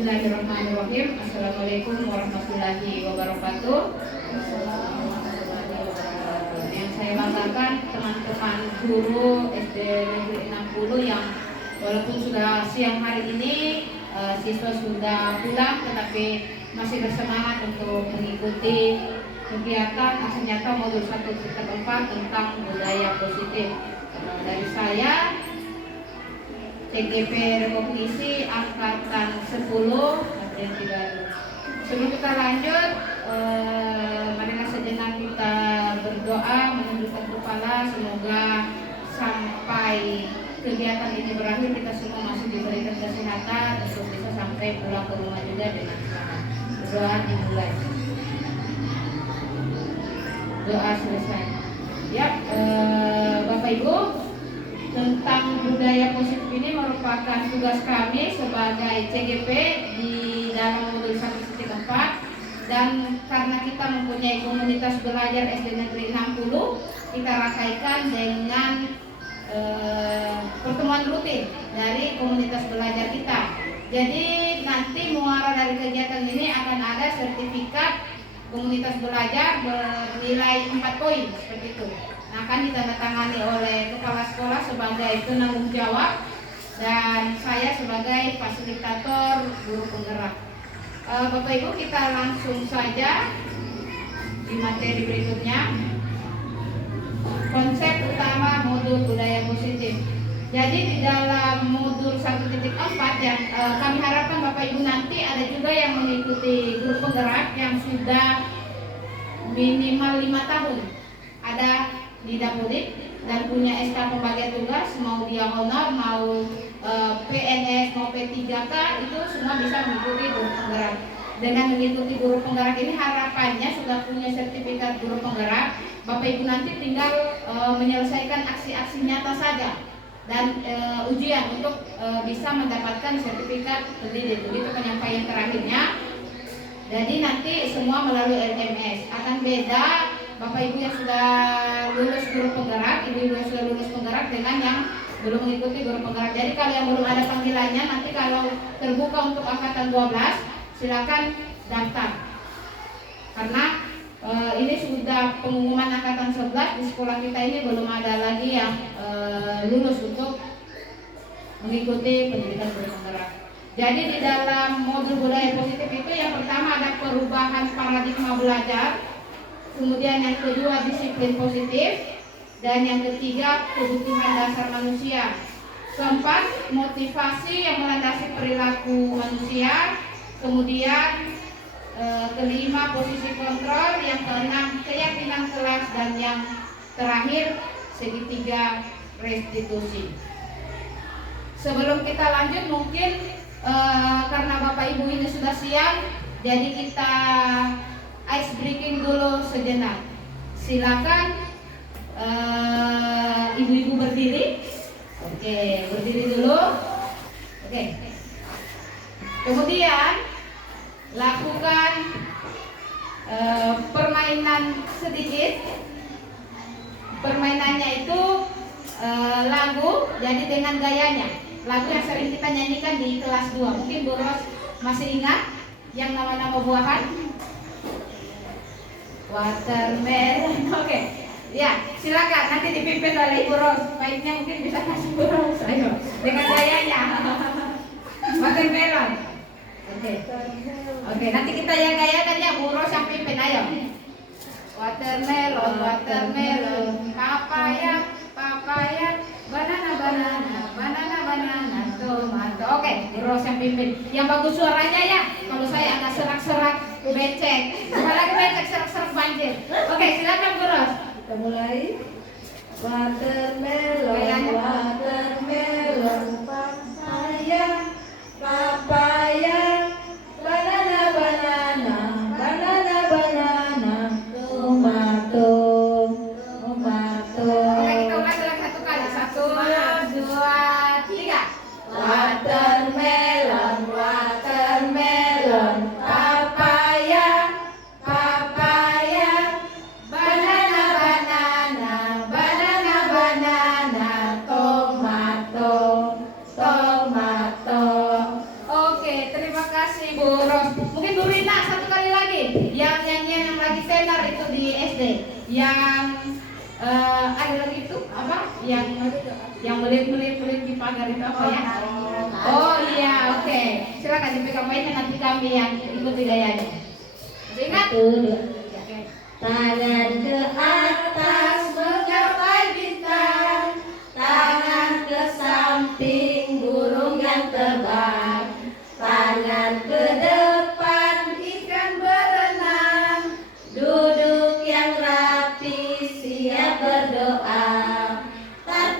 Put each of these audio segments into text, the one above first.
Bismillahirrahmanirrahim. Assalamualaikum warahmatullahi wabarakatuh. Yang saya banggakan teman-teman guru SD Negeri 60 yang walaupun sudah siang hari ini siswa sudah pulang, tetapi masih bersemangat untuk mengikuti kegiatan aksi nyata modul 1.4 tentang budaya positif. Dari saya TGP Rekognisi Angkatan 10 Materi 3. Sebelum kita lanjut, marilah sejenak kita berdoa menundukkan kepala. Semoga sampai kegiatan ini berakhir kita semua masih diberikan kesehatan untuk bisa sampai pulang ke rumah juga dengan selamat. Doa dimulai. Doa selesai. Ya, Bapak Ibu, tentang budaya positif ini merupakan tugas kami sebagai CGP di dalam modul 1.4, dan karena kita mempunyai komunitas belajar SD Negeri 60, kita rakaikan dengan pertemuan rutin dari komunitas belajar kita. Jadi nanti muara dari kegiatan ini akan ada sertifikat komunitas belajar bernilai 4 poin seperti itu. Akan ditandatangani oleh kepala sekolah sebagai penanggung jawab dan saya sebagai fasilitator guru penggerak. Bapak Ibu, kita langsung saja di materi berikutnya. Konsep utama modul budaya positif. Jadi di dalam modul 1.4 yang kami harapkan Bapak Ibu nanti ada juga yang mengikuti guru penggerak yang sudah minimal 5 tahun. Ada di Dapodik dan punya SK pembagian tugas, mau dia honor, mau PNS, mau P3K, itu semua bisa mengikuti guru penggerak. Dengan mengikuti guru penggerak ini harapannya sudah punya sertifikat guru penggerak, Bapak Ibu nanti tinggal menyelesaikan aksi-aksi nyata saja dan ujian untuk bisa mendapatkan sertifikat pendidik. Begitu penyampaian terakhirnya. Jadi nanti semua melalui LMS. Akan beda Bapak Ibu yang sudah lulus guru penggerak, ibu-ibu yang sudah lulus penggerak dengan yang belum mengikuti guru penggerak. Jadi kalau yang belum ada panggilannya, nanti kalau terbuka untuk angkatan 12, silakan daftar. Karena ini sudah pengumuman angkatan 11, di sekolah kita ini belum ada lagi yang lulus untuk mengikuti pendidikan guru penggerak. Jadi di dalam modul budaya positif itu yang pertama ada perubahan paradigma belajar, kemudian yang kedua disiplin positif, dan yang ketiga kebutuhan dasar manusia, keempat motivasi yang melandasi perilaku manusia, kemudian kelima posisi kontrol, yang keenam keyakinan kelas, dan yang terakhir segitiga restitusi. Sebelum kita lanjut, mungkin karena Bapak Ibu ini sudah siang, jadi kita ice breaking dulu sejenak. Silakan ibu-ibu berdiri. Oke, berdiri dulu. Oke. Kemudian lakukan permainan sedikit. Permainannya itu lagu, jadi dengan gayanya. Lagu yang sering kita nyanyikan di kelas 2. Mungkin Bu Ros masih ingat yang nama-nama buahan? Watermelon. Oke. Ya, silakan nanti dipimpin oleh Ibu Ros. Baiknya mungkin bisa kasih Bu Ros. Ayo, dengan gayanya. Watermelon. Oke. Oke, nanti kita yang gayakan ya, Bu Ros yang pimpin. Ayo. Watermelon, watermelon, papaya, papaya, banana, banana, banana, banana, tomato. Oke, Bu Ros yang pimpin. Yang bagus suaranya ya. Kalau saya agak serak-serak, becek. Apalagi becek, serak-serak banjir. Oke, silakan Bu Ros. Kita mulai. Watermelon, watermelon, papaya, papaya, banana, banana, banana, banana, tomato, tomato. Oke, kita ulang lagi satu kali. 1, 2, 3. Watermelon, watermelon, papaya, papaya, banana, banana, banana, banana, tomato. belajar itu di SD. Yang ada lagi itu apa? Yang melihat di pagar itu apa ya? Oh iya, oke. Silakan dipegang mainnya, nanti kami yang ikuti gayanya. Masih ingat? Tangan ke atas menggapai bintang, tangan ke samping burung yang terbang, tangan ke depan ikan berenang, duduk yang rapi siap berdoa,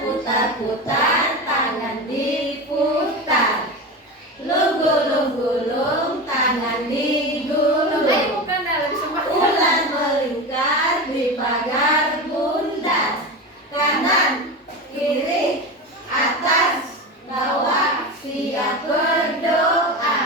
putar-putar tangan diputar, gulung-gulung tangan digulung. Ayo bukan lebih sempat. Ular melingkar di pagar bundar, kanan, kiri, atas, bawah, siap berdoa.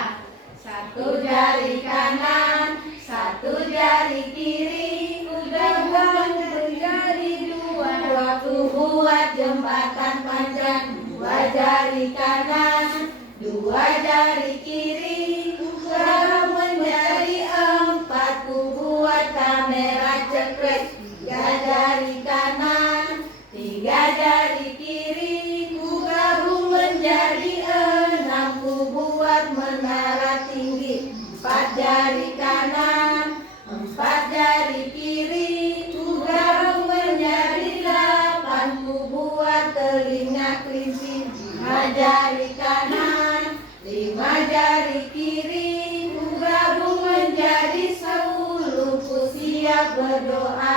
Satu jari kanan, satu jari kiri, gabung menjadi dua. Waktu buat jembatan panjang, dua jari kanan, dua jari kiri, gabung menjadi empat. Ku buat kamera cekrek, tiga jari kanan, tiga jari kiri, ku gabung menjadi enam. Ku buat menara tinggi, empat jari kanan, empat jari kiri, ku gabung menjadi delapan. Ku buat telinga kelinci, lima jari kanan, lima jari kiri, ku gabung menjadi 10. Ku siap berdoa.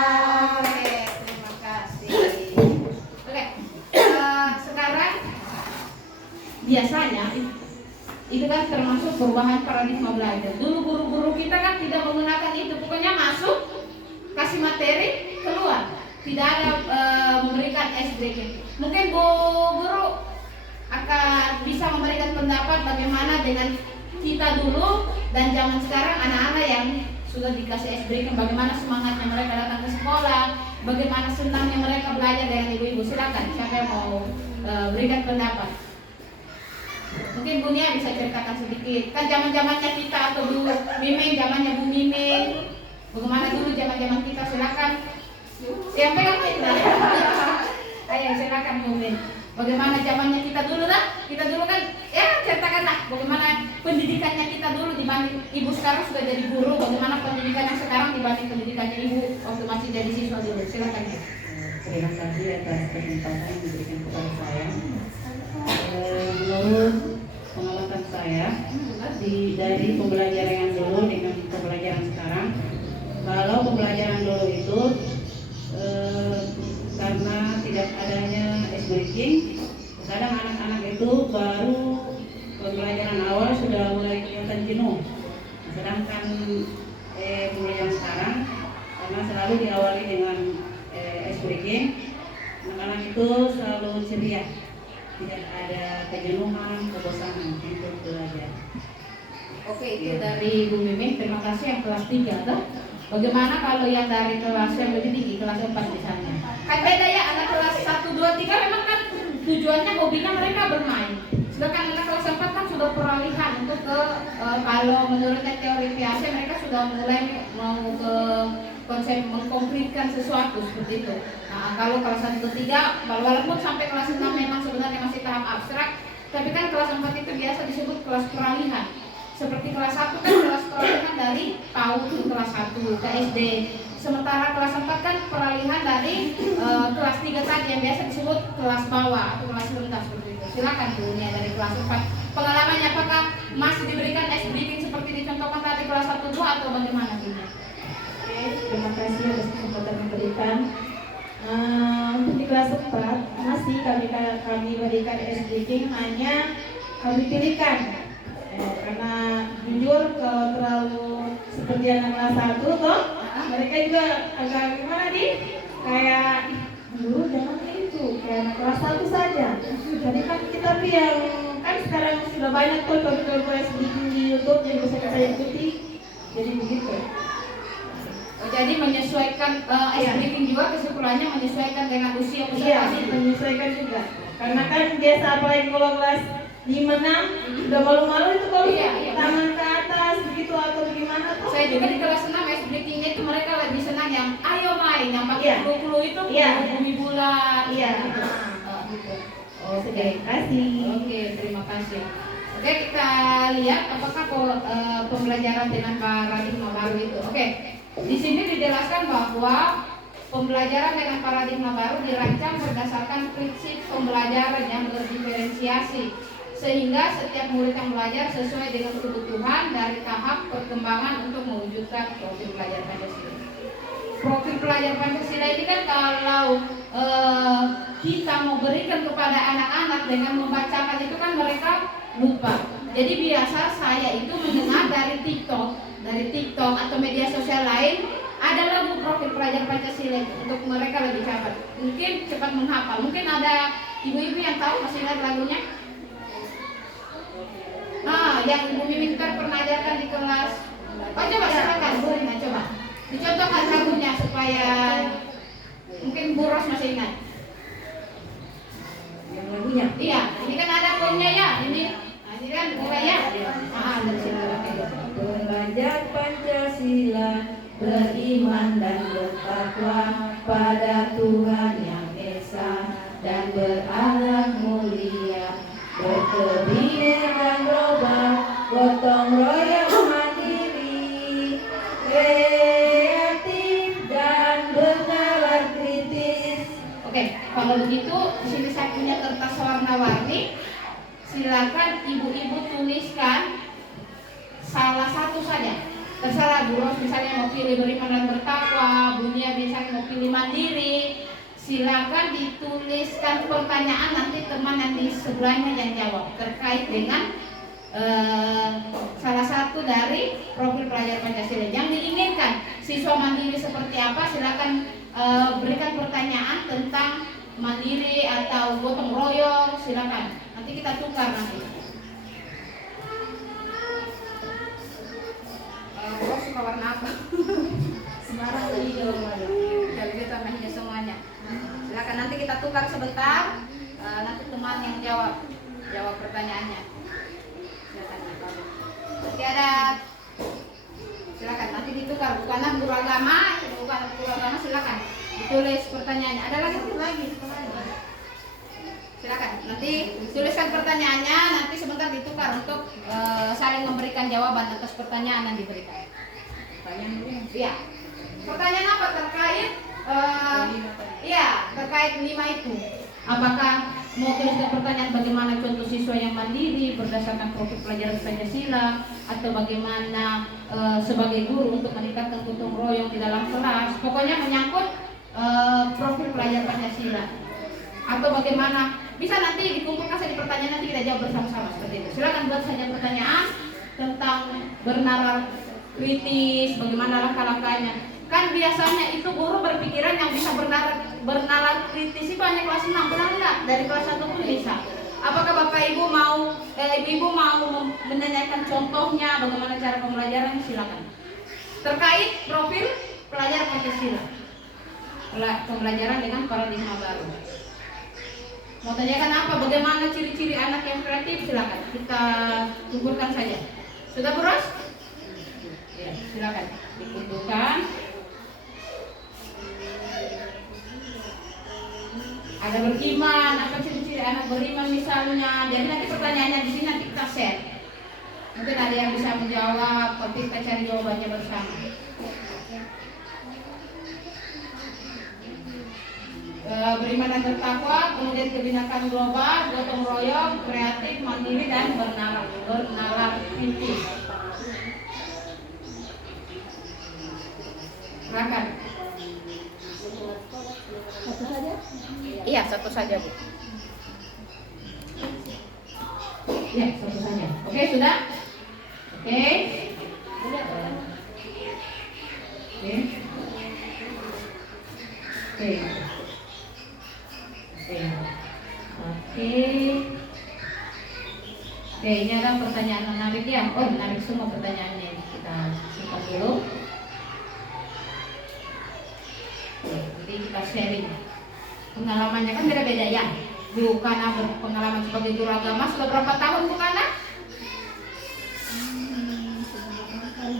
Oke, terima kasih. Oke, sekarang biasanya itu kan termasuk perubahan paradigma belajar. Dulu guru-guru kita kan tidak menggunakan itu, pokoknya masuk, kasih materi, keluar, tidak ada memberikan SDG. Mungkin Bu Guru akan bisa memberikan pendapat bagaimana dengan kita dulu dan zaman sekarang anak-anak yang sudah dikasih SDG, bagaimana semangatnya mereka datang ke sekolah, bagaimana senangnya mereka belajar dengan ibu-ibu. Silakan, siapa yang mau berikan pendapat? Mungkin Bu Nia bisa ceritakan sedikit. Kan zaman-zamannya kita atau dulu Miming, zamannya Bu Miming. Bagaimana dulu zaman-zaman kita? Silakan. Yang pegang kita. Ayo silakan Bu Miming. Bagaimana zamannya kita dulu lah? Kita dulu kan ya ceritakanlah bagaimana pendidikannya kita dulu dibanding ibu sekarang sudah jadi guru. Bagaimana pendidikan yang sekarang dibanding pendidikannya ibu waktu masih jadi siswa dulu. Silakan ya. Terima kasih atas kesempatan yang diberikan kepada saya. Menurut pengamatan saya dari pembelajaran yang dulu dengan pembelajaran sekarang, kalau pembelajaran dulu itu karena tidak adanya ice breaking, kadang anak-anak itu baru pembelajaran awal sudah mulai kelihatan jenuh. Sedangkan pembelajaran sekarang karena selalu diawali dengan ice breaking, anak-anak itu selalu ceria, tidak ada kejenuhan, kebosanan untuk belajar. Oke, itu dari Bu Miming. Terima kasih yang kelas 3 tuh. Bagaimana kalau yang dari kelas yang lebih tinggi, kelas 4 misalnya? Kan beda ya, anak kelas 1, 2, 3 memang kan tujuannya hobinya mereka bermain. Sedangkan anak kelas 4 kan sudah peralihan untuk ke kalau menurut teori PAC mereka sudah mulai mau ke konsep mengkonkretkan sesuatu seperti itu. Nah, kalau kelas 1 ke 3 walaupun sampai kelas 6 memang sebenarnya masih tahap abstrak, tapi kan kelas 4 itu biasa disebut kelas peralihan. Seperti kelas 1 kan kelas peralihan dari PAUD ke kelas 1 ke SD. Sementara kelas 4 kan peralihan dari kelas 3 tadi yang biasa disebut kelas bawah atau kelas rendah seperti itu. Silakan Bu Nia dari kelas 4. Pengalamannya apakah masih diberikan ice breaking seperti dicontohkan tadi kelas 1 2 atau bagaimana Bu Nia? Terima kasih atas kesempatan yang diberikan. Untuk di kelas 4 masih kami berikan SDG hanya kami pilihkan. Karena jujur kalau terlalu seperti anak kelas 1 toh, mereka juga agak gimana nih? Kayak dulu jangan itu, kayak anak kelas 1 saja. Jadi kan kita yang kan sekarang sudah banyak tuh contoh-contoh SDG di YouTube yang bisa kita ikuti. Jadi begitu. Jadi menyesuaikan ice breaking juga kesimpulannya menyesuaikan dengan usia Iya, peserta. menyesuaikan juga. Karena kan biasa apalagi kalau kelas 5, 6 udah malu-malu itu kalau Iya. tangan ke atas begitu atau gimana tuh. Saya juga di kelas 6 ice breakingnya itu mereka lebih senang ya Iya. bumi bulat. Iya. Gitu. Gitu. Oke. Terima kasih. Oke, terima kasih. Oke, kita lihat apakah pembelajaran dengan paradigma baru itu. Oke, di sini dijelaskan bahwa pembelajaran dengan paradigma baru dirancang berdasarkan prinsip pembelajaran yang berdiferensiasi, sehingga setiap murid yang belajar sesuai dengan kebutuhan dari tahap perkembangan untuk mewujudkan profil pelajar Pancasila. Profil pelajar Pancasila ini kan kalau kita mau berikan kepada anak-anak dengan membacakan itu kan mereka lupa. Jadi biasa saya itu mendengar dari TikTok atau media sosial lain ada lagu profil pelajar Pancasila untuk mereka lebih cepat. Mungkin cepat menghafal. Mungkin ada ibu-ibu yang tahu masih ingat lagunya? Yang Ibu Mimin kan pernah ajarkan di kelas. Oh, coba silakan Bu Rina, coba dicontohkan lagunya supaya mungkin Bu Ros masih ingat. Yang lagunya. Iya, ini kan ada poinnya ya. Ini kan mulai ya. Dari sini. Belajar Pancasila, beriman dan bertakwa pada Tuhan Yang Esa, dan berakhlak mulia, berkebinekaan global, gotong royong mandiri, kreatif dan bernalar kritis. Oke, kalau begitu di sini saya punya kertas warna-warni. Silakan ibu-ibu tuliskan salah satu saja. Terserah Bu Ros misalnya mau pilih beriman dan bertakwa, Bu Nia misalnya mau pilih mandiri. Silakan dituliskan pertanyaan, nanti teman yang di sebelahnya yang jawab terkait dengan salah satu dari profil pelajar Pancasila yang diinginkan. Siswa mandiri seperti apa? Silakan berikan pertanyaan tentang mandiri atau gotong royong. Silakan. Nanti kita tukar nanti. Bro suka warna apa? Semarang tadi jawabannya. Jadi kita hijau semuanya. Silakan nanti kita tukar sebentar. Nanti teman yang jawab pertanyaannya. Silakan. Nanti ada. Silakan nanti ditukar. Bukan guru agama, silakan ditulis pertanyaannya. Ada lagi. Silakan. Nanti tuliskan pertanyaannya. Nanti sebentar ditukar untuk saling memberikan jawaban atas pertanyaan yang diberikan. Iya. Pertanyaan apa terkait? Terkait 5 itu. Apakah mau tuliskan pertanyaan bagaimana contoh siswa yang mandiri berdasarkan profil pelajaran Pancasila, atau bagaimana sebagai guru untuk meningkatkan gotong royong di dalam kelas? Pokoknya menyangkut profil pelajar Pancasila. Atau bagaimana? Bisa nanti dikumpulkan saja pertanyaan, nanti kita jawab bersama-sama seperti itu. Silakan buat saja pertanyaan tentang bernalar kritis, bagaimana langkah-langkahnya. Kan biasanya itu guru berpikiran yang bisa bernalar kritis itu hanya kelas 6, benar enggak? Dari kelas 1 pun bisa. Apakah Bapak Ibu Ibu mau menanyakan contohnya bagaimana cara pembelajarannya? Silakan. Terkait profil pelajar Pancasila. Pembelajaran dengan paradigma baru. Mau tanyakan apa? Bagaimana ciri-ciri anak yang kreatif? Silakan. Kita kumpulkan saja. Sudah Bu Ros? Ya, silakan dikumpulkan. Ada beriman, apa ciri-ciri anak beriman misalnya. Jadi nanti pertanyaannya di sini nanti kita share. Mungkin ada yang bisa menjawab, tapi kita cari jawabannya bersama. Beriman dan bertakwa, kemudian kebinakan global, gotong royong, kreatif, mandiri, dan bernalar kritis. Silakan. Satu saja? Iya, satu saja Bu. Ya, satu saja. Oke, sudah? Oke. Oke, ini ada pertanyaan menarik ya. Oh, menarik semua pertanyaannya. Kita simpan dulu. Jadi kita sharing. Pengalamannya kan beda-beda ya. Bu Kana berpengalaman sebagai guru agama sudah berapa tahun Bu Kana?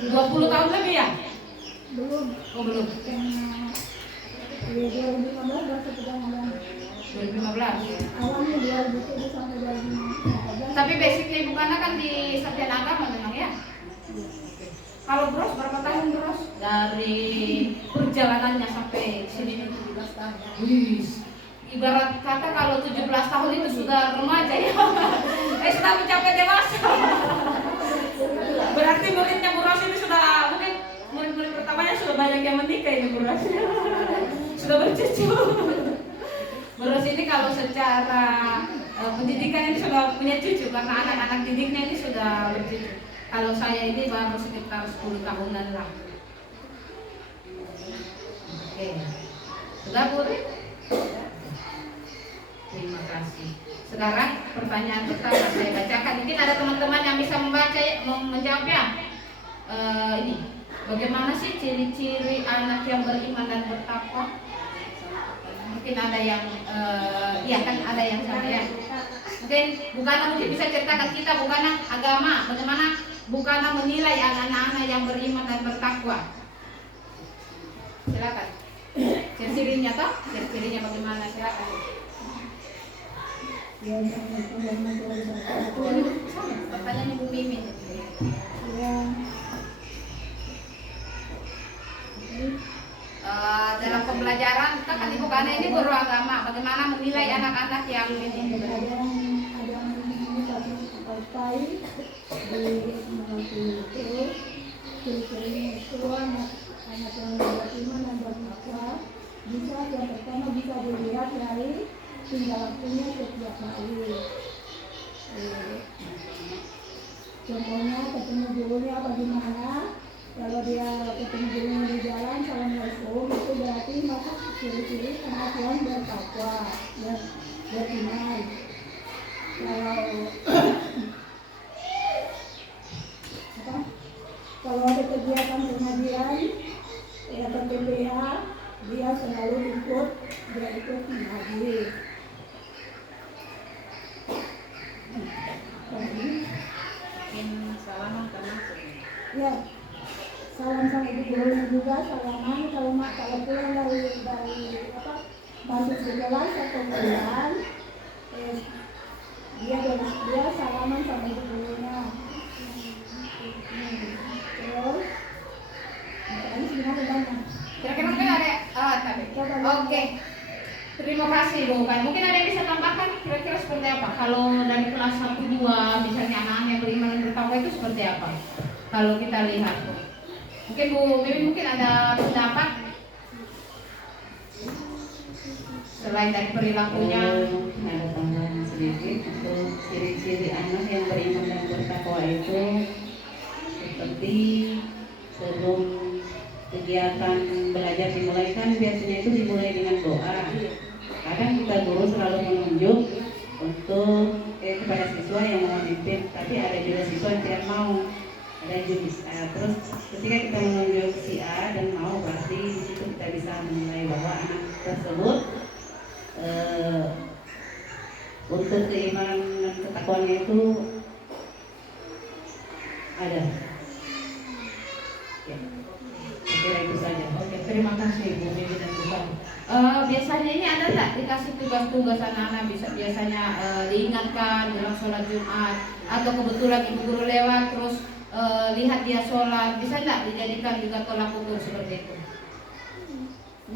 20 tahun lebih ya? Belum. Oh belum. 2015 ketegangan 2015. awalnya 2007 sampai 2014. Tapi basicnya Ibu Kana kan di Sarjana Agama memang ya. Kalau Bros berapa tahun Bros dari perjalanannya sampai sini? 17 tahun. Wih, ibarat kata kalau 17 tahun itu sudah remaja ya. Sudah mencapai dewasa. Berarti muridnya Bu Ros ini sudah mungkin murid-murid pertamanya sudah banyak yang menikah ini Bu Ros. Sudah bercucu. Bu Ros ini kalau secara pendidikan ini sudah punya cucu karena anak-anak didiknya ini sudah bercucu. Kalau saya ini baru sekitar 10 tahunan lah. Oke. Sudah Bu Ri? Terima kasih. Sekarang pertanyaan pertama saya bacakan. Mungkin ada teman-teman yang bisa membaca, menjawabnya. Ini, bagaimana sih ciri-ciri anak yang beriman dan bertakwa? Mungkin ada yang, iya kan ada yang sama ya. Mungkin mungkin bisa ceritakan kita bukan agama, bagaimana Bukana menilai anak-anak yang beriman dan bertakwa. Silakan. Ciri-cirinya toh? Ciri-cirinya bagaimana? Silakan. Ya, Pertanyaan Ibu Mimin. ya. Dalam pembelajaran kita kan Ibu Kana ini guru agama. Bagaimana menilai anak-anak yang ini? Ada partai di mengerti itu ciri-cirinya itu anak yang beriman dan bertakwa bisa yang pertama bisa dilihat dari tinggal lakunya setiap hari. Contohnya ketemu gurunya bagaimana, kalau dia ketemu gurunya di jalan assalamualaikum itu berarti masuk ciri-ciri anak yang bertakwa dan beriman. Kalau ada kegiatan pengajian atau PPH, dia selalu ikut, dia ikut mengaji. Mungkin salaman termasuk. Ya, salam sama ibu gurunya juga, salaman kalau pulang dari masuk ke kelas atau pulang, dia salaman sama ibu gurunya. Terus, makanya sebenarnya banyak. Kira-kira mungkin ada tadi. Oke. Terima kasih Bu Kan. Mungkin ada yang bisa tambahkan kira-kira seperti apa? Kalau dari kelas 1 2 misalnya anak-anak yang beriman dan bertakwa itu seperti apa? Kalau kita lihat Bu. Mungkin Bu Mimin mungkin ada pendapat selain dari perilakunya. Ada tambahan sedikit untuk ciri-ciri anak yang beriman dan bertakwa itu seperti sebelum kegiatan belajar dimulai kan biasanya itu dimulai dengan doa. Kadang kita guru selalu menunjuk untuk kepada siswa yang mau memimpin, tapi ada juga siswa yang tidak mau. Ada juga terus ketika kita menunjuk si A dan mau, berarti di situ kita bisa menilai bahwa anak tersebut untuk keimanan dan ketakwaannya itu ada. Ya, saya kira itu saja. Oke, terima kasih Bu Mimin dan Bu Kan. Biasanya ini ada nggak dikasih tugas-tugas anak-anak biasanya diingatkan dalam sholat Jumat atau kebetulan ibu guru lewat terus lihat dia sholat, bisa nggak dijadikan juga tolak ukur seperti itu?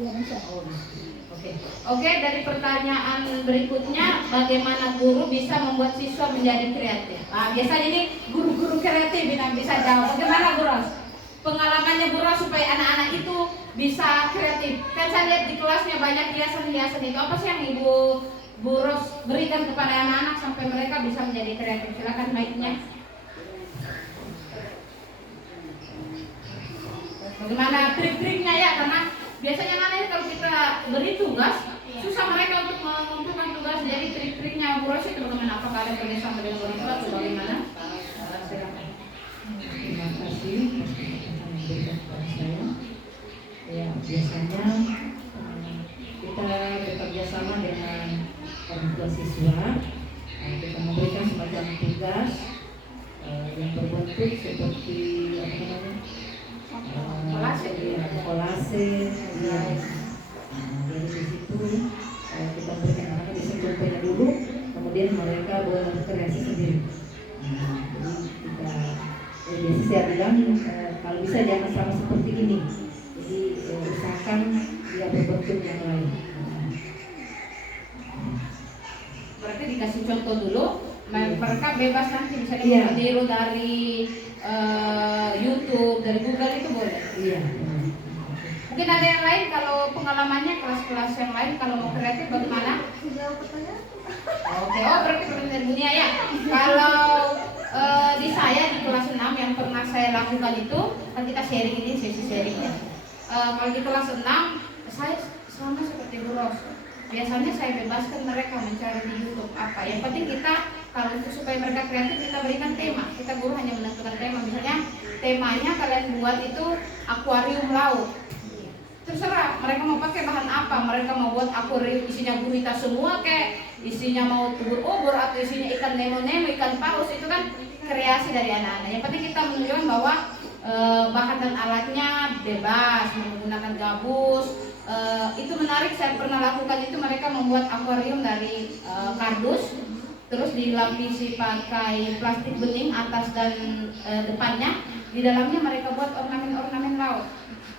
Ya, bisa. Oke, dari pertanyaan berikutnya, bagaimana guru bisa membuat siswa menjadi kreatif? Biasanya ini guru-guru kreatif yang bisa jawab. Bagaimana Bu Ros? Pengalamannya Bu Ros supaya anak-anak itu bisa kreatif. Kan saya lihat di kelasnya banyak hiasan-hiasan itu. Apa sih yang Ibu Bu Ros berikan kepada anak-anak sampai mereka bisa menjadi kreatif? Silakan mic-nya. Bagaimana trik-triknya ya? Karena biasanya anak kalau kita beri tugas susah mereka untuk mengumpulkan tugas. Jadi trik-triknya Bu Ros itu bagaimana? Apakah ada kerjasama dengan orang tua atau bagaimana? Silakan. Terima kasih yang diberikan kepada saya. Ya, biasanya kita bekerja sama dengan orang tua siswa. Kita memberikan semacam tugas yang berbentuk seperti apa namanya? Kolase. Ya. Dari situ kemudian mereka berkreasi sendiri. Nah, jadi biasa saya bilang kalau bisa jangan sama seperti ini. Jadi usahakan dia berbentuk yang lain. Berarti dikasih contoh dulu, mereka bebas nanti bisa Iya. ditiru dari YouTube, dari Google itu boleh. Iya. Mungkin ada yang lain kalau pengalamannya kelas-kelas yang lain kalau mau kreatif bagaimana? Oke, oh berarti pertanyaan dunia ya. Kalau di saya di kelas 6 yang pernah saya lakukan itu kan kita sharing ini sesi sharingnya. Kalau di kelas 6 saya sama seperti Bu Ros. Biasanya saya bebaskan mereka mencari di YouTube apa. Yang penting kita kalau untuk supaya mereka kreatif kita berikan tema. Kita guru hanya menentukan tema. Misalnya temanya kalian buat itu akuarium laut. Terserah mereka mau pakai bahan apa. Mereka mau buat akuarium isinya gurita semua kayak isinya mau ubur-ubur atau isinya ikan nemo-nemo, ikan paus, itu kan kreasi dari anak-anak. Yang penting kita menunjukkan bahwa bahan dan alatnya bebas, menggunakan gabus. Itu menarik, saya pernah lakukan itu. Mereka membuat akuarium dari kardus, terus dilapisi pakai plastik bening atas dan depannya. Di dalamnya mereka buat ornamen-ornamen laut.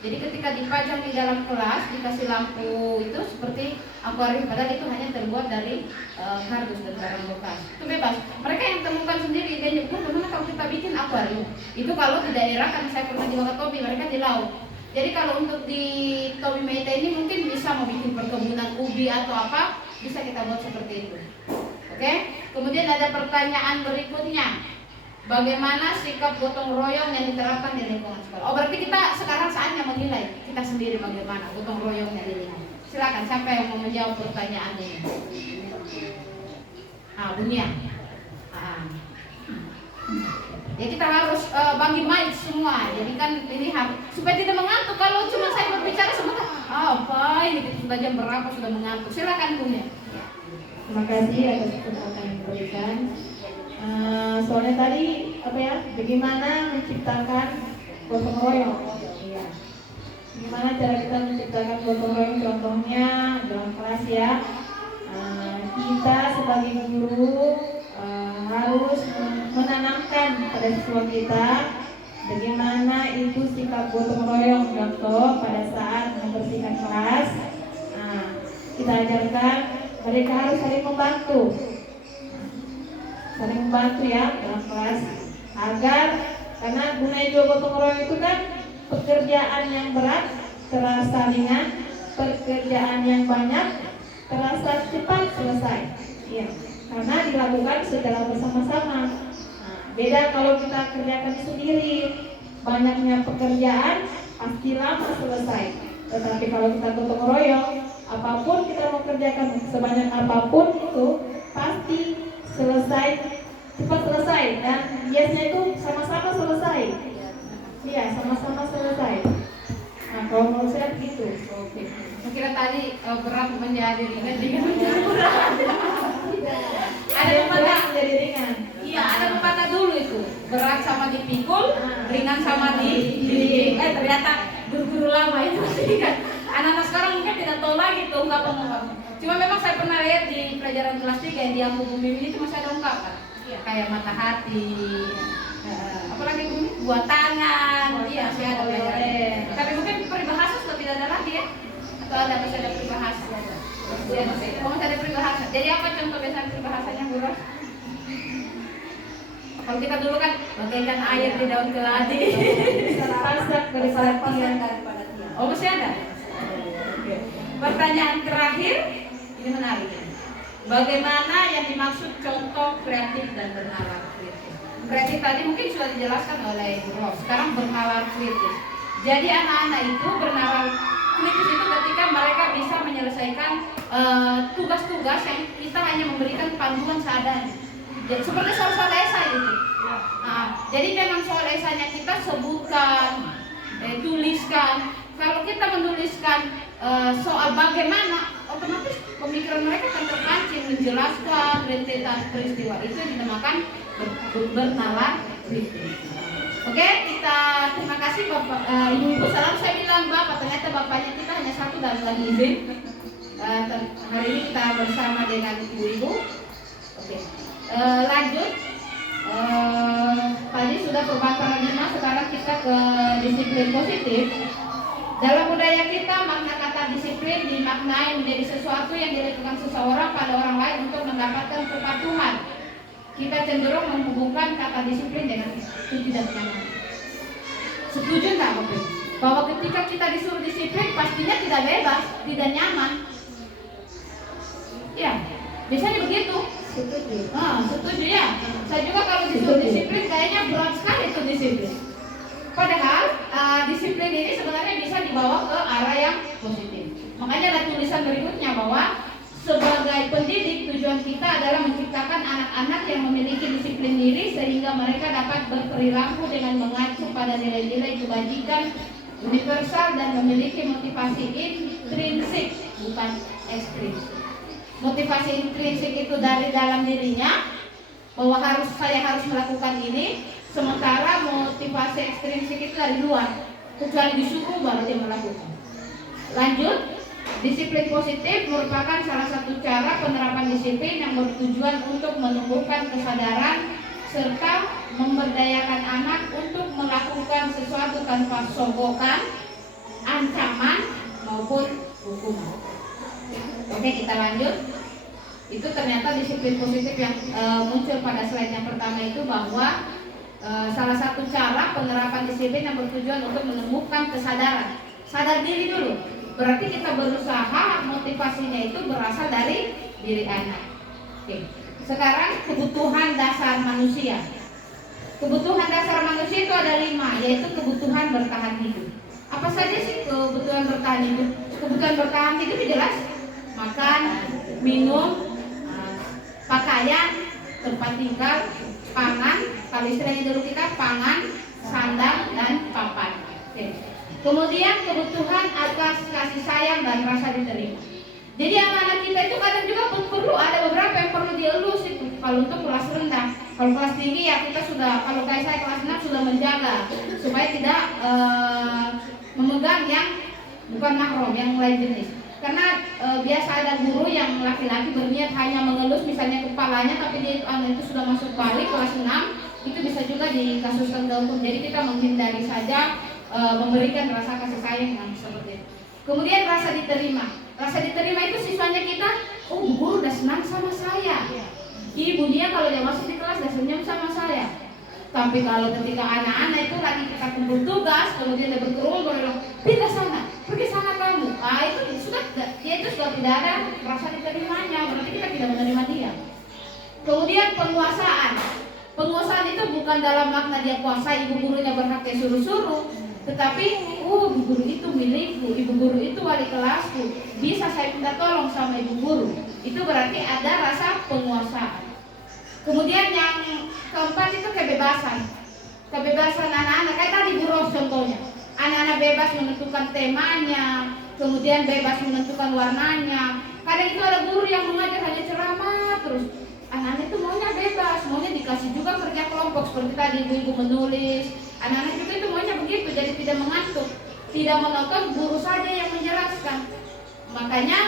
Jadi ketika dipajang di dalam kelas, dikasih lampu itu seperti akuarium, padahal itu hanya terbuat dari kardus dan barang bekas. Itu bebas. Mereka yang temukan sendiri, dia nyebut bagaimana kalau kita bikin akuarium. Itu kalau di daerah, kan saya pernah di Wakatobi, mereka di laut. Jadi kalau untuk di Tobi Meita ini mungkin bisa mau bikin perkebunan ubi atau apa, bisa kita buat seperti itu. Oke? Kemudian ada pertanyaan berikutnya. Bagaimana sikap gotong royong yang diterapkan di lingkungan sekolah? Oh, berarti kita sekarang saatnya menilai kita sendiri bagaimana gotong royongnya di lingkungan. Silakan, siapa yang mau menjawab pertanyaan ini? Bunia. Ya kita harus bagi mic semua. Jadi kan ini supaya tidak mengantuk. Kalau cuma saya berbicara sebentar, apa ini sudah jam berapa sudah mengantuk? Silakan Bunia. Terima kasih atas kesempatan yang diberikan. Soalnya tadi apa ya? Bagaimana menciptakan gotong royong? Iya. Gimana cara kita menciptakan gotong royong? Contohnya dalam kelas ya. Kita sebagai guru harus menanamkan pada siswa kita bagaimana itu sikap gotong royong. Contoh pada saat membersihkan kelas, kita ajarkan mereka harus saling membantu ya dalam kelas, agar karena gunanya juga gotong royong itu kan pekerjaan yang berat terasa ringan, pekerjaan yang banyak terasa cepat selesai. Iya, karena dilakukan secara bersama-sama. Beda kalau kita kerjakan sendiri, banyaknya pekerjaan pasti lama selesai. Tetapi kalau kita gotong royong, apapun kita mau kerjakan sebanyak apapun itu pasti selesai, cepat selesai, dan biasanya itu sama-sama selesai. Iya, sama-sama selesai. Nah, kalau menurut saya begitu. Oke. Saya kira tadi berat menjadi ringan menjadi berat. Ada pepatah menjadi ringan. Iya, ada pepatah dulu itu. Berat sama dipikul, ringan sama di ternyata guru-guru lama itu masih kan. Anak-anak sekarang mungkin tidak tahu lagi tuh ungkapan-ungkapan. Cuma memang saya pernah lihat di pelajaran kelas 3 yang di Aku Bumi ini itu masih ada ungkapan. Kayak mata hati, apalagi buat tangan, iya masih ada pelajaran. Tapi mungkin peribahasa sudah tidak ada lagi ya? Atau ada masih ada peribahasa? Masih ada peribahasa. Jadi apa contoh biasanya peribahasanya, Bu Ros? Kalau kita dulu kan bagaikan air di daun keladi. Pasak daripada tiang. Oh masih ada? Pertanyaan terakhir, ini menarik. Bagaimana yang dimaksud contoh kreatif dan bernalar kritis? Kreatif tadi mungkin sudah dijelaskan oleh Bu Ros. Sekarang bernalar kritis. Jadi anak-anak itu bernalar kritis itu ketika mereka bisa menyelesaikan tugas-tugas yang kita hanya memberikan panduan seadanya. Jadi, seperti soal-soal esai itu. Jadi jangan soal esainya kita sebutkan, tuliskan. Kalau kita menuliskan soal bagaimana, otomatis pemikiran mereka akan terpancing menjelaskan rentetan peristiwa. Itu yang dinamakan bernalar kritis. Oke, kita terima kasih Bapak, Ibu-ibu. Salam saya bilang Bapak, ternyata Bapaknya kita hanya satu dan lagi izin. Hari ini kita bersama dengan Ibu-ibu. Oke. Lanjut. Tadi sudah perubahan paradigma, sekarang kita ke disiplin positif. Dalam budaya kita, makna kata disiplin dimaknai menjadi sesuatu yang dilakukan seseorang pada orang lain untuk mendapatkan kepatuhan. Kita cenderung menghubungkan kata disiplin dengan itu tidak nyaman. Setuju nggak, Bapak? Bahwa ketika kita disuruh disiplin, pastinya tidak bebas, tidak nyaman. Ya, biasanya begitu. Setuju. Setuju ya. Saya juga kalau disuruh disiplin, kayaknya berat sekali itu disiplin. Padahal disiplin ini sebenarnya bisa dibawa ke arah yang positif. Makanya ada tulisan berikutnya bahwa sebagai pendidik, tujuan kita adalah menciptakan anak-anak yang memiliki disiplin diri sehingga mereka dapat berperilaku dengan mengacu pada nilai-nilai kebajikan universal dan memiliki motivasi intrinsik, bukan ekstrinsik. Motivasi intrinsik itu dari dalam dirinya, bahwa saya harus melakukan ini, sementara motivasi ekstrinsik itu dari luar, kecuali disuruh baru dia melakukan. Lanjut. Disiplin positif merupakan salah satu cara penerapan disiplin yang bertujuan untuk menumbuhkan kesadaran serta memberdayakan anak untuk melakukan sesuatu tanpa sogokan, ancaman maupun hukuman. Oke, kita lanjut. Itu ternyata disiplin positif yang muncul pada slide yang pertama itu, bahwa salah satu cara penerapan disiplin yang bertujuan untuk menumbuhkan kesadaran. Sadar diri dulu. Berarti kita berusaha, motivasinya itu berasal dari diri anak. Oke. Sekarang kebutuhan dasar manusia. Kebutuhan dasar manusia itu ada 5, yaitu kebutuhan bertahan hidup. Apa saja sih kebutuhan bertahan hidup? Kebutuhan bertahan hidup jelas makan, minum, pakaian, tempat tinggal, pangan. Kalau istilahnya dulu kita pangan, sandang, dan papan. Oke. Kemudian kebutuhan atas kasih sayang dan rasa diterima. Jadi anak-anak kita itu kadang juga perlu ada beberapa yang perlu dielus itu. Kalau untuk kelas rendah, kalau kelas tinggi ya kita sudah, kalau kayak saya kelas 6 sudah menjaga supaya tidak memegang yang bukan mahram, yang lain jenis. Karena biasa ada guru yang laki-laki berniat hanya mengelus misalnya kepalanya, tapi dia itu sudah masuk balik kelas 6, itu bisa juga dikasuskan ke hukum. Jadi kita menghindari saja memberikan rasa kasih sayang yang seperti itu. Kemudian rasa diterima. Rasa diterima itu siswanya kita, oh guru udah senang sama saya. Ibu dia kalau dia masuk di kelas udah senyum sama saya. Tapi kalau ketika anak-anak itu lagi kita kumpul tugas, kemudian dia berkerumun, bilang, pindah sana, pergi sana kamu. Itu sudah, dia itu sudah tidak ada rasa diterimanya, berarti kita tidak menerima dia. Kemudian penguasaan. Penguasaan itu bukan dalam makna dia kuasa, ibu gurunya berhak dia suruh-suruh. Tetapi, ibu guru itu milikku, ibu guru itu wali kelasku, bisa saya minta tolong sama ibu guru. Itu berarti ada rasa penguasaan. Kemudian yang keempat itu kebebasan. Kebebasan anak-anak, kayak tadi Bu Ros contohnya. Anak-anak bebas menentukan temanya, kemudian bebas menentukan warnanya. Kadang itu ada guru yang mengajar hanya ceramah terus. Anak-anak itu maunya bebas, maunya dikasih juga kerja kelompok seperti tadi ibu-ibu menulis. Anak-anak juga itu maunya begitu, jadi tidak mengantuk, tidak monoton, guru saja yang menjelaskan. Makanya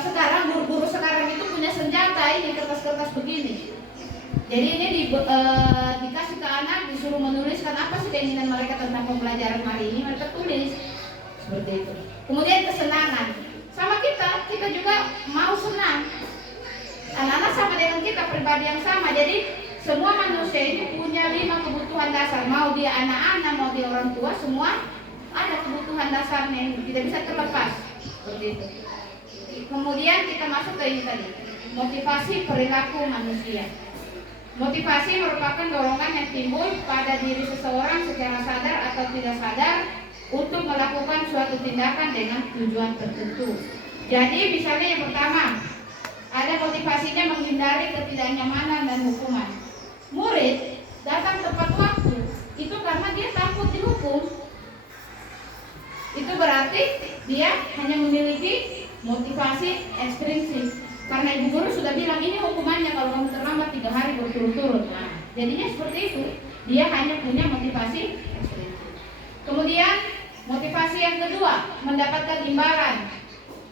sekarang guru-guru sekarang itu punya senjata ini, kertas-kertas begini. Jadi ini dikasih ke anak, disuruh menuliskan apa sih keinginan mereka tentang pembelajaran hari ini, mereka tulis seperti itu. Kemudian kesenangan, sama kita juga mau senang. Anak-anak sama dengan kita, pribadi yang sama. Jadi semua manusia itu punya 5 kebutuhan dasar. Mau dia anak-anak, mau dia orang tua, semua ada kebutuhan dasarnya yang tidak bisa terlepas. Seperti itu. Kemudian kita masuk ke ini tadi, motivasi perilaku manusia. Motivasi merupakan dorongan yang timbul pada diri seseorang secara sadar atau tidak sadar untuk melakukan suatu tindakan dengan tujuan tertentu. Jadi misalnya yang pertama, ada motivasinya menghindari ketidaknyamanan dan hukuman. Murid datang tepat waktu itu karena dia takut dihukum. Itu berarti dia hanya memiliki motivasi ekstrinsik. Karena ibu guru sudah bilang ini hukumannya kalau kamu terlambat 3 hari berturut-turut. Nah, jadinya seperti itu. Dia hanya punya motivasi ekstrinsik. Kemudian motivasi yang kedua, mendapatkan imbalan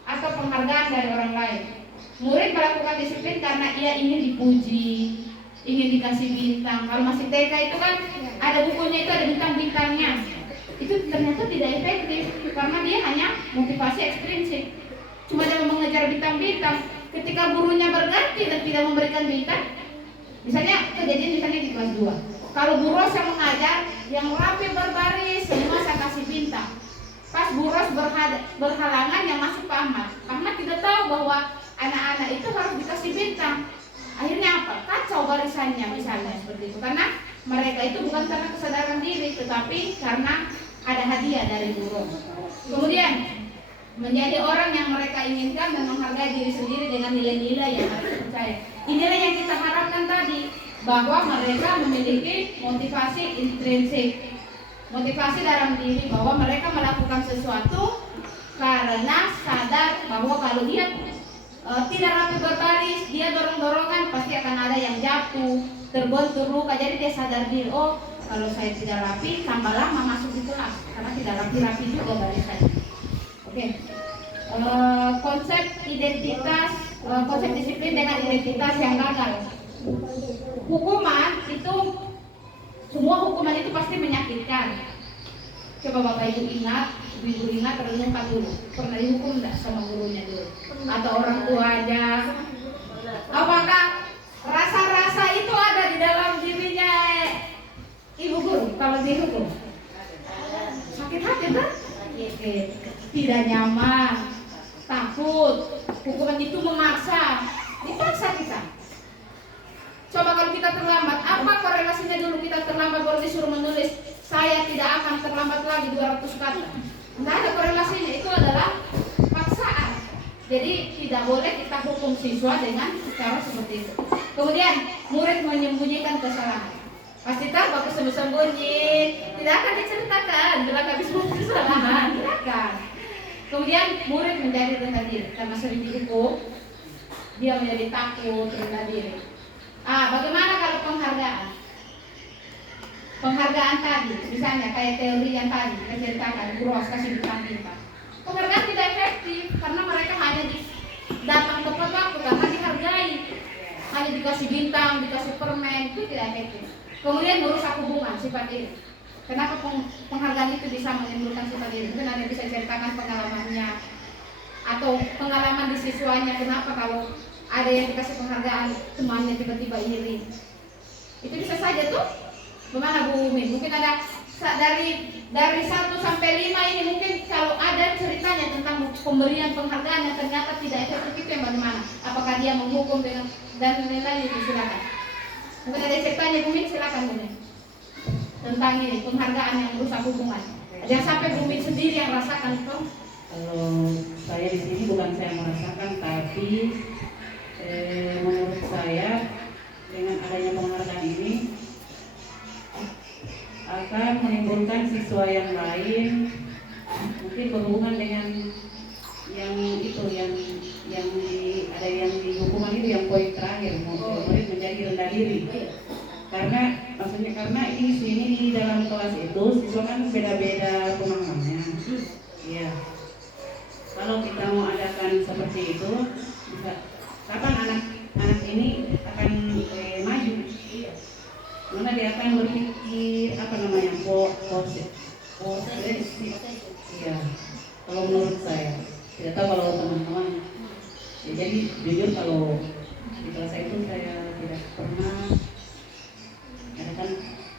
atau penghargaan dari orang lain. Murid melakukan disiplin karena ia ingin dipuji, ingin dikasih bintang. Kalau masih TK itu kan ada bukunya itu ada bintang-bintangnya. Itu ternyata tidak efektif karena dia hanya motivasi ekstrinsik. Cuma dia mengejar bintang-bintang. Ketika gurunya berganti dan tidak memberikan bintang, misalnya kejadian misalnya di kelas 2. Kalau Bu Ros yang mengajar, yang rapi berbaris, semua saya kasih bintang. Pas Bu Ros berhalangan yang masuk Pak Ahmad. Pak Ahmad tidak tahu bahwa anak-anak itu harus dikasih bintang. Akhirnya apa? Kacau barisannya misalnya seperti itu. Karena mereka itu bukan karena kesadaran diri, tetapi karena ada hadiah dari Bu Ros. Kemudian menjadi orang yang mereka inginkan dan menghargai diri sendiri dengan nilai-nilai yang harus dipercaya. Inilah yang kita harapkan tadi, bahwa mereka memiliki motivasi intrinsik, motivasi dalam diri bahwa mereka melakukan sesuatu karena sadar bahwa kalau dia tidak rapi berbaris, dia dorong-dorongan pasti akan ada yang jatuh, terbentur luka. Jadi dia sadar diri, oh kalau saya tidak rapi, tambah lama masuk di kelas karena tidak rapi-rapi juga barisannya. Oke. Konsep identitas, konsep disiplin dengan identitas yang gagal. Hukuman itu, semua hukuman itu pasti menyakitkan. Coba Bapak Ibu ingat, Ibu ingat, renungkan dulu. Pernah dihukum enggak sama gurunya dulu? Atau orang tuanya? Apakah rasa-rasa itu ada di dalam dirinya Ibu guru kalau dihukum? Sakit hati kan? Tidak nyaman, takut, hukuman itu memaksa, dipaksa kita. Coba kalau kita terlambat, apa korelasinya dulu kita terlambat baru disuruh menulis saya tidak akan terlambat lagi 200 kata. Tidak ada korelasinya, itu adalah paksaan. Jadi tidak boleh kita hukum siswa dengan cara seperti itu. Kemudian murid menyembunyikan kesalahan. Pasti tahu waktu sembunyi, tidak akan diceritakan bila habis buat kesalahan, tidak akan. Kemudian murid menjadi rendah diri karena sering dihukum, dia menjadi takut, rendah diri. Bagaimana kalau penghargaan? Penghargaan tadi, misalnya kayak teori yang tadi saya ceritakan, guru harus kasih bintang-bintang. Penghargaan tidak efektif karena mereka hanya datang tepat waktu karena dihargai, hanya dikasih bintang, dikasih permen, itu tidak efektif. Kemudian merusak hubungan sifat diri. Kenapa penghargaan itu bisa menimbulkan sifat diri? Mungkin ada yang bisa ceritakan pengalamannya atau pengalaman di siswanya. Kenapa kalau ada yang dikasih penghargaan temannya tiba-tiba iri? Itu bisa saja tuh. Bagaimana Bu Umi? Mungkin ada dari 1 sampai 5 ini mungkin kalau ada ceritanya tentang pemberian penghargaan yang ternyata tidak efektif, itu yang bagaimana? Apakah dia menghukum dengan dan lain-lain? Itu silakan. Mungkin ada ceritanya Bu Umi, silakan Bu Umi. Tentang ini penghargaan yang merusak hubungan. Jangan sampai Bu Umi sendiri yang rasakan itu. Kalau saya di sini bukan saya merasakan, tapi menurut saya dengan adanya penghargaan ini akan menimbulkan siswa yang lain mungkin berhubungan dengan yang itu ada yang di hukuman itu yang poin terakhir, murid menjadi rendah diri. Karena maksudnya karena ini di dalam kelas itu siswa kan beda-beda pemahamannya. Iya. Kalau kita mau adakan seperti itu, kapan anak ini akan maju? Mana dia akan berpikir positif. Iya. Kalau menurut saya, tidak tahu kalau teman-teman. Ya, jadi jujur kalau di kelas itu saya tidak pernah adakan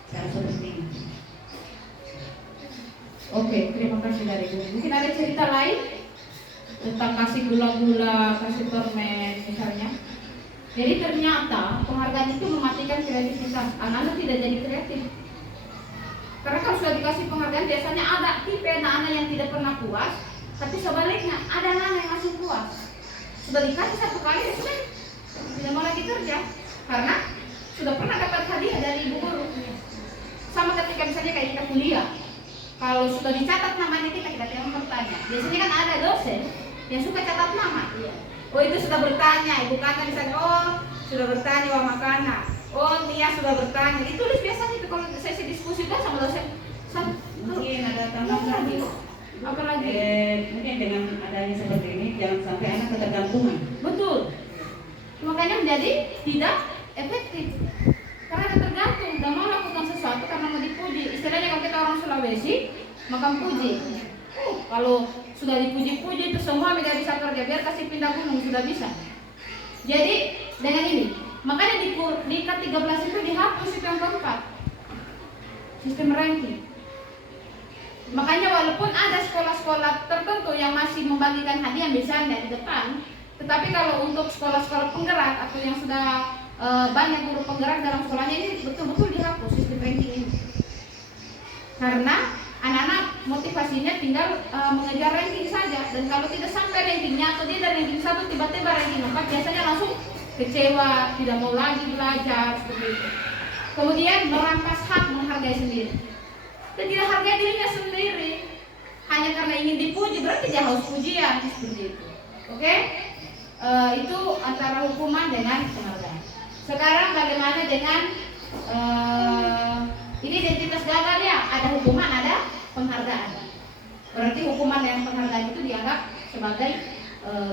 cara seperti ini. Oke, terima kasih dari Bu. Mungkin ada cerita lain tentang kasih gula-gula, kasih permen misalnya. Jadi ternyata penghargaan itu mematikan kreativitas. Anak-anak tidak jadi kreatif. Karena kalau sudah dikasih penghargaan biasanya ada tipe anak-anak yang tidak pernah puas, tapi sebaliknya ada anak-anak yang masih puas. Sudah dikasih 1 kali ya sudah tidak mau lagi kerja karena sudah pernah dapat hadiah dari ibu guru. Sama ketika misalnya kayak kita kuliah, kalau sudah dicatat namanya kita tidak bertanya. Biasanya kan ada dosen yang suka catat nama. Oh itu sudah bertanya, Ibu Kana misalnya, oh sudah bertanya Wah Makana, oh Nia sudah bertanya. Ditulis biasanya itu kalau sesi diskusi kan sama dosen. Mungkin ada tambahan lagi. Apa lagi? Mungkin dengan adanya seperti ini jangan sampai anak ketergantungan. Betul. makanya menjadi tidak efektif. Karena tergantung, udah mau lakukan sesuatu karena mau dipuji. Istilahnya kalau kita orang Sulawesi, makan puji. Kalau sudah dipuji-puji itu semua tidak bisa kerja, biar kasih pindah gunung sudah bisa. Jadi dengan ini, makanya di K13 itu dihapus itu yang keempat, sistem ranking. Makanya walaupun ada sekolah-sekolah tertentu yang masih membagikan hadiah misalnya di depan, tetapi kalau untuk sekolah-sekolah penggerak atau yang sudah banyak guru penggerak dalam sekolahnya ini betul-betul dihapus sistem ranking ini. Karena anak-anak motivasinya tinggal mengejar ranking saja, dan kalau tidak sampai rankingnya atau dia dari ranking 1 tiba-tiba ranking 4 biasanya langsung kecewa, tidak mau lagi belajar seperti itu. Kemudian merampas hak menghargai sendiri. Dan tidak hargai dirinya sendiri hanya karena ingin dipuji, berarti dia harus pujian seperti itu. Oke? Itu antara hukuman dengan penghargaan. Sekarang bagaimana dengan ini identitas gagal ya? Ada hukuman, ada penghargaan. Berarti hukuman dan penghargaan itu dianggap sebagai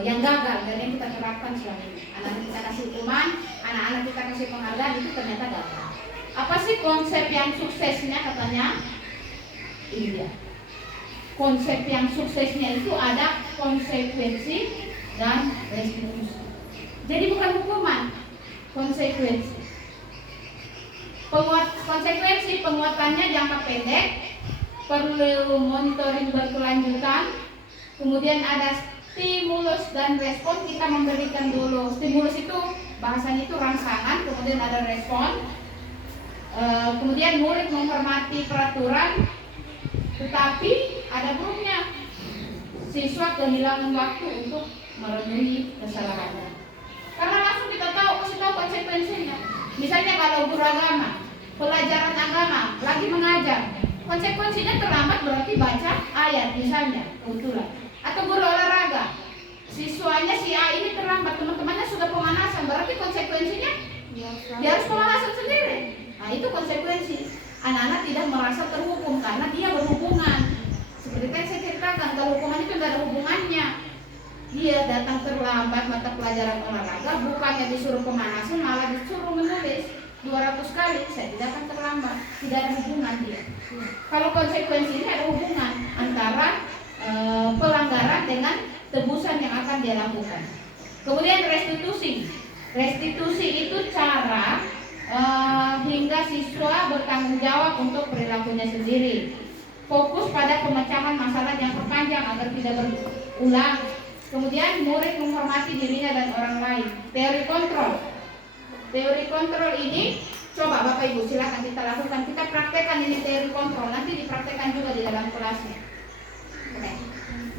yang gagal dan yang kita terapkan selama ini. Anak-anak kita kasih hukuman, anak-anak kita kasih penghargaan, itu ternyata gagal. Apa sih konsep yang suksesnya katanya? Ini dia. Konsep yang suksesnya itu ada konsekuensi dan restitusi. Jadi bukan hukuman, konsekuensi. Konsekuensi penguatannya jangka pendek, perlu monitoring berkelanjutan. Kemudian ada stimulus dan respon. Kita memberikan dulu stimulus, itu bahasanya itu rangsangan, kemudian ada respon. Kemudian murid menghormati peraturan, tetapi ada buruknya, siswa kehilangan waktu untuk merenungi kesalahannya. Karena langsung kita kasih tahu konsekuensinya. Misalnya kalau guru agama, pelajaran agama lagi mengajar, konsekuensinya terlambat berarti baca ayat misalnya, kebetulan. Atau guru olahraga, siswanya si A ini terlambat, teman-temannya sudah pemanasan, berarti konsekuensinya dia harus pemanasan sendiri. Nah itu konsekuensi. Anak-anak tidak merasa terhukum karena dia berhubungan. Seperti yang saya ceritakan, kalau hukuman itu tidak ada hubungannya. Dia datang terlambat mata pelajaran olahraga, bukannya disuruh pemanasan, malah disuruh menulis 200 kali. Saya tidak akan terlambat, tidak ada hubungan dia. Kalau konsekuensi ini ada hubungan antara pelanggaran dengan tebusan yang akan dia lakukan. Kemudian restitusi. Restitusi itu cara hingga siswa bertanggung jawab untuk perilakunya sendiri. Fokus pada pemecahan masalah jangka panjang agar tidak berulang. Kemudian murid menghormati dirinya dan orang lain. Teori kontrol. Teori kontrol ini coba Bapak Ibu silakan kita lakukan. Kita praktekkan ini teori kontrol. Nanti dipraktekkan juga di dalam kelasnya. Oke.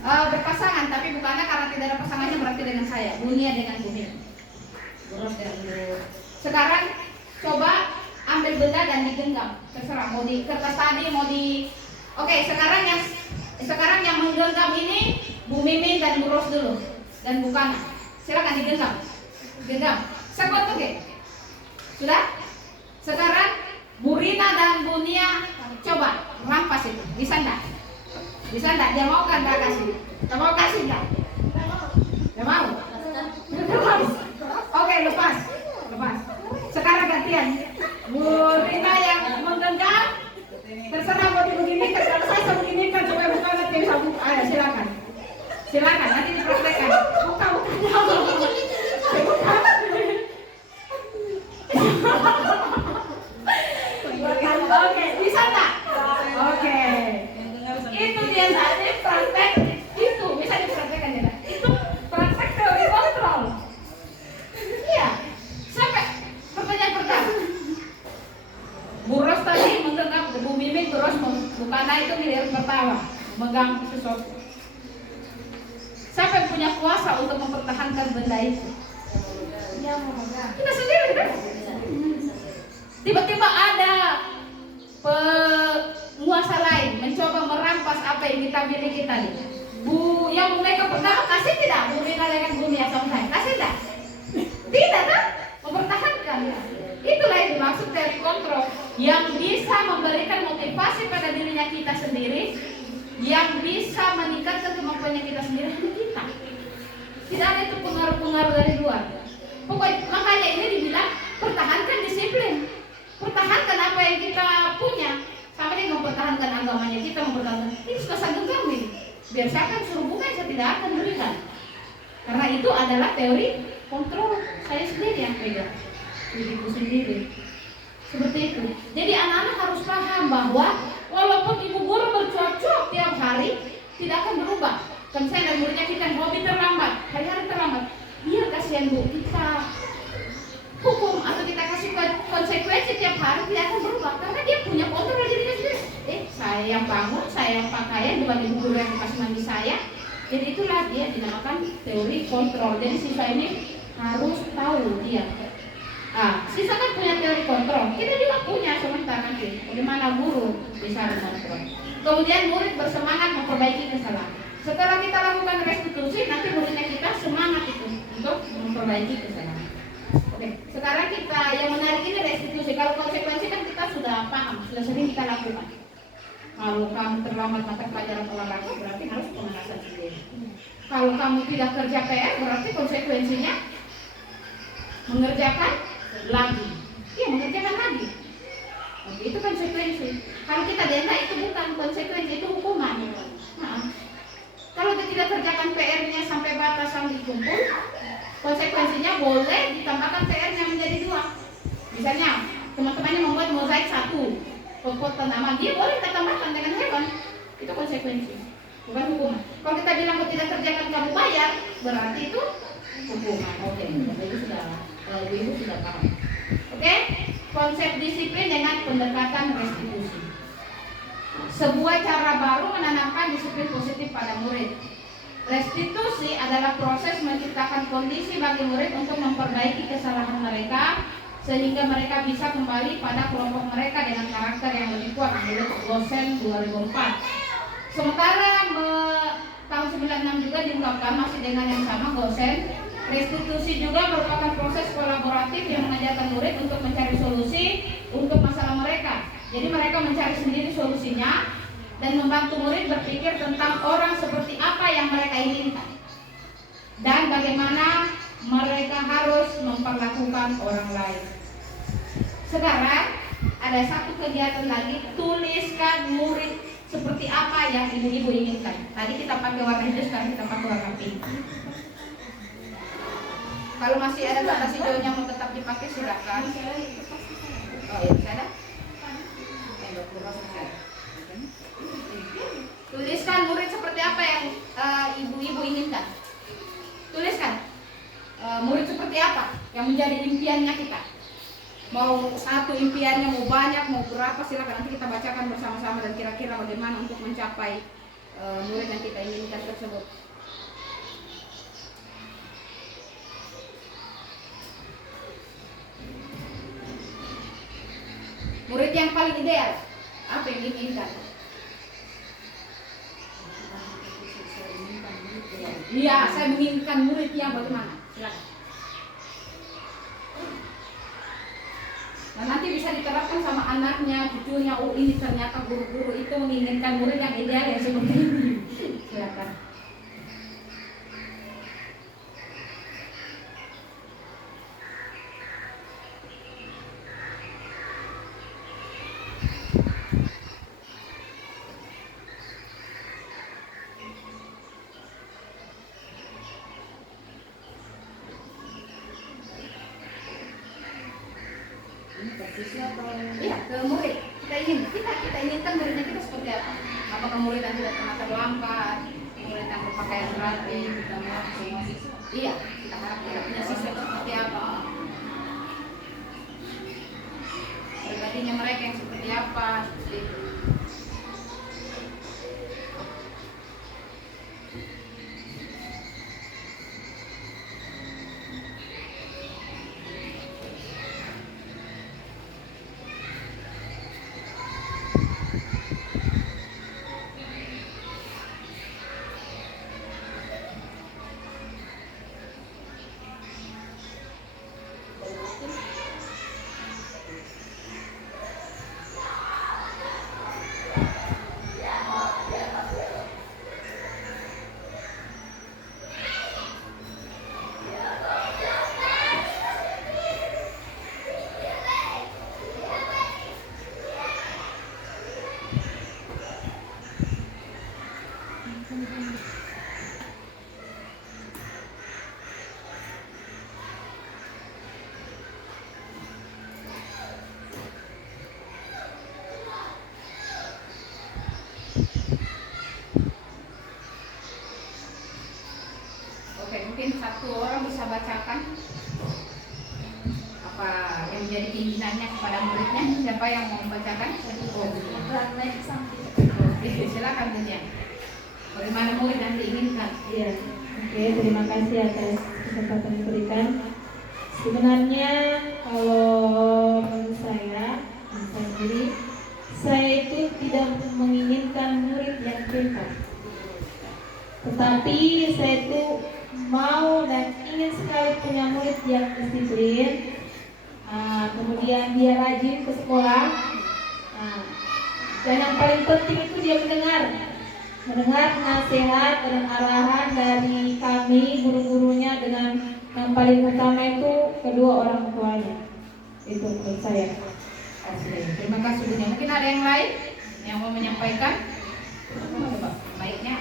Berpasangan, tapi bukannya karena tidak ada pasangannya berarti dengan saya. Bunia dengan Bumi. Sekarang coba ambil benda dan digenggam. Terserah mau di kertas tadi, mau di. Oke, sekarang yang menggenggam ini Bu Mimin dan Bu Ros dulu dan Bu Kana. Silakan digenggam. Genggam. Sekot oke. Sudah? Sekarang Bu Rina dan Bu Nia coba rampas itu. Bisa enggak? Bisa enggak? Dia mau kan enggak kasih? Dia mau kasih enggak? Dia mau? Oke, lepas. Sekarang gantian. Bu Rina yang menggenggam. Terserah mau dibeginikan. Kalau saya beginikan supaya bukan nanti bisa buka. Ayo silakan. Silakan nanti dipraktekkan. Buka. Oke, bisa enggak? Oke. Itu biasanya praktek itu bisa dipraktekkan ya. Itu praktek teori kontrol. Iya. Sampai pertanyaan pertama. Bu Ros tadi menggenggam, Bu Mimin, Bu Ros bukan itu miliar pertama memegang sesuatu. Siapa yang punya kuasa untuk mempertahankan benda itu? Kita sendiri kan? Tiba-tiba ada penguasa lain mencoba merampas apa yang kita miliki tadi. Bu yang mereka pertama kasih tidak? Bu Rina dengan Bu Nia sama saya kasih tidak? Tidak kan? Mempertahankan. Itulah yang dimaksud teori kontrol, yang bisa memberikan motivasi pada dirinya kita sendiri, yang bisa meningkatkan kemampuannya kita sendiri hanya kita. Tidak ada itu pengaruh-pengaruh dari luar. Pokoknya makanya ini dibilang pertahankan disiplin, pertahankan apa yang kita punya. Sama dia mempertahankan agamanya, kita mempertahankan. Ini suka genggam ini. Biar saya akan suruh bukan, saya tidak akan berikan. Karena itu adalah teori kontrol saya sendiri yang pegang, diriku sendiri. Seperti itu. Jadi anak-anak harus paham bahwa walaupun ibu guru bercocok tiap hari, tidak akan berubah. Kan saya dan muridnya kita hobi terlambat, hari-hari terlambat. Biar kasihan bu, kita hukum atau kita kasih konsekuensi tiap hari, tidak akan berubah. Karena dia punya kontrol dirinya sendiri. Saya yang bangun, saya yang pakaian, bukan ibu guru yang kasih mandi saya. Jadi itulah dia dinamakan teori kontrol. Jadi siswa ini harus tahu dia. Siswa kan punya teori kontrol, kita juga punya sementara nanti. Bagaimana guru bisa mengontrol. Kemudian murid bersemangat memperbaiki kesalahan. Setelah kita lakukan restitusi, nanti muridnya kita semangat itu untuk memperbaiki kesalahan. Oke, sekarang kita yang menarik ini restitusi. Kalau konsekuensi kan kita sudah paham, sudah sering kita lakukan. Kalau kamu terlambat mata pelajaran olahraga, berarti harus pemanasan sendiri. Kalau kamu tidak kerja PR, berarti konsekuensinya mengerjakan lagi. Iya, mengerjakan lagi. Oke, itu konsekuensi. Kalau kita denda itu bukan konsekuensi, itu hukuman. Kalau kita tidak kerjakan PR-nya sampai batasan dikumpul, konsekuensinya boleh ditambahkan PR-nya menjadi 2. Misalnya, teman-temannya membuat mozaik 1, pembuatan nama, dia boleh kita tambahkan dengan hewan. Itu konsekuensi, bukan hukuman. Kalau kita bilang kalau tidak kerjakan kamu bayar, berarti itu hukuman. Oke, ibu sudah paham. Oke, konsep disiplin dengan pendekatan restitusi. Sebuah cara baru menanamkan disiplin positif pada murid. Restitusi adalah proses menciptakan kondisi bagi murid untuk memperbaiki kesalahan mereka sehingga mereka bisa kembali pada kelompok mereka dengan karakter yang lebih kuat menurut Gosen 2004. Sementara tahun 96 juga diungkapkan masih dengan yang sama Gosen, restitusi juga merupakan proses kolaboratif yang mengajarkan murid untuk mencari solusi untuk masalah mereka. Jadi mereka mencari sendiri solusinya dan membantu murid berpikir tentang orang seperti apa yang mereka inginkan dan bagaimana mereka harus memperlakukan orang lain. Sekarang ada satu kegiatan lagi, tuliskan murid seperti apa yang ibu-ibu inginkan. Tadi kita pakai warna hijau, sekarang kita pakai warna pink. Kalau masih ada batas hijaunya mau tetap dipakai silakan. Oh ya, bisa ada? Tuliskan murid seperti apa yang ibu-ibu inginkan. Tuliskan murid seperti apa yang menjadi impiannya kita. Mau satu impiannya, mau banyak, mau berapa, silakan nanti kita bacakan bersama-sama dan kira-kira bagaimana untuk mencapai murid yang kita inginkan tersebut. Murid yang paling ideal, apa yang diinginkan? Iya, saya menginginkan murid yang bagaimana? Silakan. Nah, nanti bisa diterapkan sama anaknya, cucunya. Oh, ini ternyata guru-guru itu menginginkan murid yang ideal yang seperti ini. Silakan. Iya, ke murid. Kita inginkan muridnya kita seperti apa? Apakah murid yang tidak pernah terlambat, murid yang berpakaian rapi, iya, kita harap kita punya siswa seperti apa? Pribadinya mereka yang seperti apa? Seperti itu. satu orang bisa bacakan apa yang menjadi keinginannya kepada muridnya? Siapa yang mau membacakan? Oke, silakan Bunya. Bagaimana murid yang diinginkan? Iya, oke, terima kasih atas kesempatan yang diberikan. Sebenarnya kalau menurut saya sendiri, saya itu tidak menginginkan murid yang pintar, tetapi saya itu mau dan ingin sekali punya murid yang disiplin, kemudian dia rajin ke sekolah, dan yang paling penting itu dia mendengar nasihat dan arahan dari kami guru-gurunya, dengan yang paling utama itu kedua orang tuanya. Itu menurut saya. Terima kasih Bunya. Mungkin ada yang lain yang mau menyampaikan? Coba baiknya.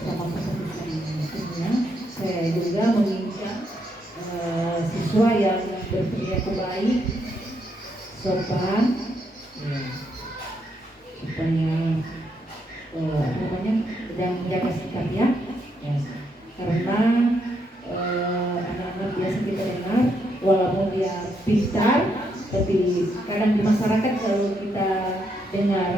Sama sebetulnya saya juga menginginkan siswa yang berperilaku baik, sopan, supaya dan menjaga sikapnya, karena anak-anak biasa kita dengar walaupun dia pintar, tapi kadang di masyarakat kalau kita dengar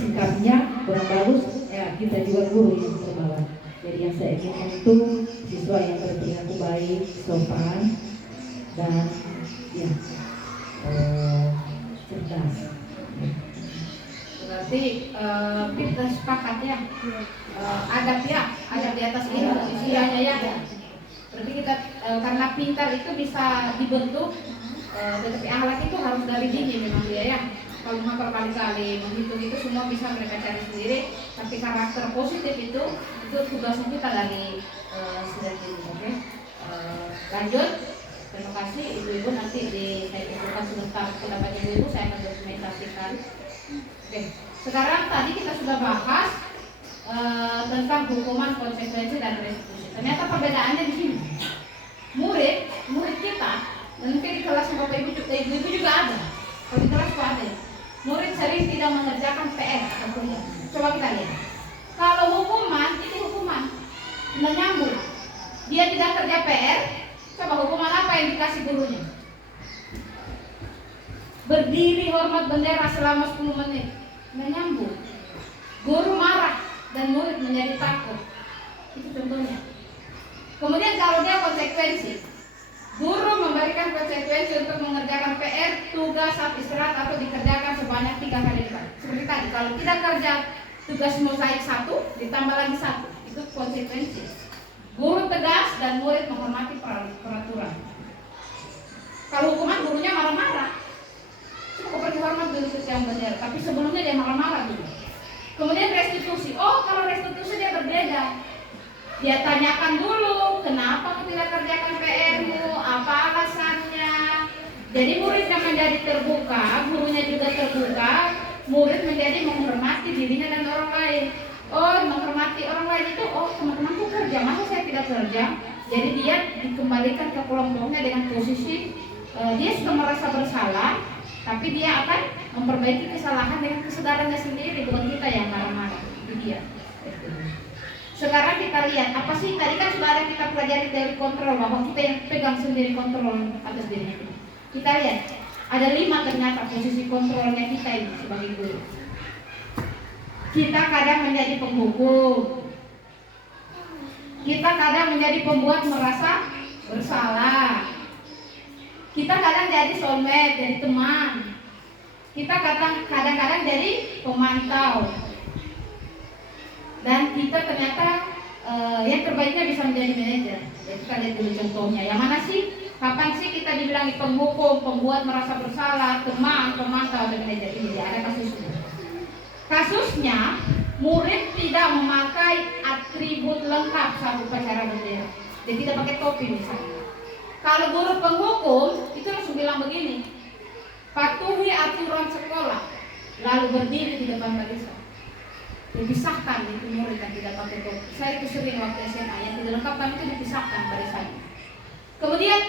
sikapnya kurang bagus, ya kita juga guru yang terbawa. Jadi yang saya inginkan itu siswa yang berperilaku baik, sopan, dan cerdas. Berarti kita sepakat ya, adab di atas ilmu istilahnya ya. Berarti kita karena pintar itu bisa dibentuk, tetapi akhlak itu harus dari dini memang dia ya. Kalau memang kali-kali menghitung itu semua bisa mereka cari sendiri, tapi karakter positif itu tugasnya kita dari sejak dini. Oke, lanjut. Terima kasih ibu-ibu, nanti saya kumpulkan sebentar pendapat ibu-ibu, saya akan dokumentasikan. Oke, sekarang tadi kita sudah bahas tentang hukuman, konsekuensi, dan restitusi. Ternyata perbedaannya di sini. Murid kita, dan mungkin di kelas bapak ibu juga ada. Kalau di kelas ada ya. Murid sering tidak mengerjakan PR atau kuliah. Coba kita lihat. Kalau hukuman itu hukuman, tidak nyambung. Dia tidak kerja PR. Coba hukuman apa yang dikasih gurunya? Berdiri hormat bendera selama 10 menit. Nggak nyambung. Guru marah dan murid menjadi takut. Itu contohnya. Kemudian kalau dia konsekuensi, guru memberikan konsekuensi untuk mengerjakan PR, tugas saat istirahat atau dikerjakan sebanyak 3 kali lipat. Seperti tadi, kalau tidak kerja tugas mosaik 1, ditambah lagi 1. Itu konsekuensi. Guru tegas dan murid menghormati peraturan. Kalau hukuman gurunya marah-marah, cukup pergi hormat dulu ke yang benar, tapi sebelumnya dia marah-marah dulu. Kemudian restitusi. Oh, kalau restitusi dia berbeda. Dia tanyakan dulu, kenapa kamu tidak kerjakan PR-mu, apa alasannya. Jadi muridnya menjadi terbuka, gurunya juga terbuka, murid menjadi menghormati dirinya dan orang lain. Oh, menghormati orang lain itu, oh teman-temanku kerja, masa saya tidak kerja? Jadi dia dikembalikan ke kelompoknya dengan posisi dia sudah merasa bersalah, tapi dia akan memperbaiki kesalahan dengan kesadarannya sendiri, bukan kita yang marah-marah. Itu dia. Sekarang kita lihat, apa sih tadi kan sudah ada kita pelajari dari kontrol, bahwa kita yang pegang sendiri kontrol atas dirinya kita. Kita lihat, ada 5 ternyata posisi kontrolnya kita ini sebagai guru. Kita kadang menjadi penghukum, kita kadang menjadi pembuat merasa bersalah, kita kadang jadi soulmate, jadi teman, kita kadang-kadang jadi pemantau. Dan kita ternyata yang terbaiknya bisa menjadi manajer. Jadi kita lihat dulu contohnya. Yang mana sih? Kapan sih kita dibilangi penghukum, pembuat merasa bersalah, teman, pemantau, dan manajer? Ini dia, ada kasusnya. Kasusnya, murid tidak memakai atribut lengkap saat upacara bendera. Dia tidak pakai topi misalnya. Kalau guru penghukum itu langsung bilang begini, patuhi aturan sekolah, lalu berdiri di depan barisan. Dipisahkan itu murid yang tidak pakai topi. Saya itu sering waktu SMA yang tidak lengkap kan itu dipisahkan barisannya. Kemudian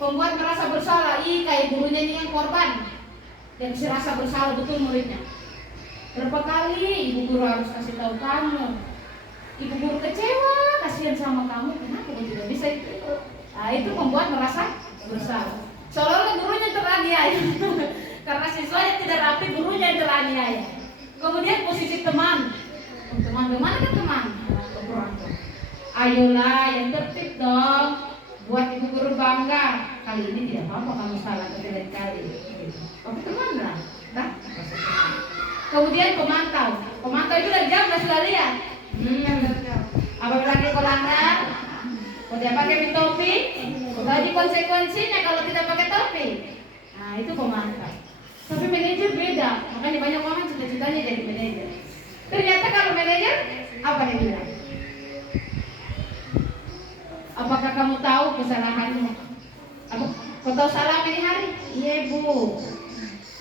pembuat merasa bersalah, kayak gurunya ini yang korban. dan si rasa bersalah betul muridnya. Berapa kali ibu guru harus kasih tahu kamu, ibu guru kecewa, kasihan sama kamu, kenapa kamu tidak bisa itu? Nah, itu membuat merasa bersalah. Seolah-olah gurunya teraniaya karena siswanya tidak rapi, gurunya yang teraniaya. Kemudian posisi teman, teman-teman kan teman, orang tua. Ayolah yang tertib dong, buat ibu guru bangga. Kali ini tidak apa-apa kamu salah lain kali. Oke teman lah, dah. Kemudian pemantau itu dari jauh sudah lihat. Apabila lagi kolanda, kalau dia pakai topi, jadi konsekuensinya kalau tidak pakai topi. Nah itu pemantau. Tapi manajer beda, makanya banyak orang cita-citanya jadi manajer. Ternyata kalau manajer, apa dia bilang? Apakah kamu tahu kesalahanmu? Apa? Kau tahu salah ini hari? Iya bu.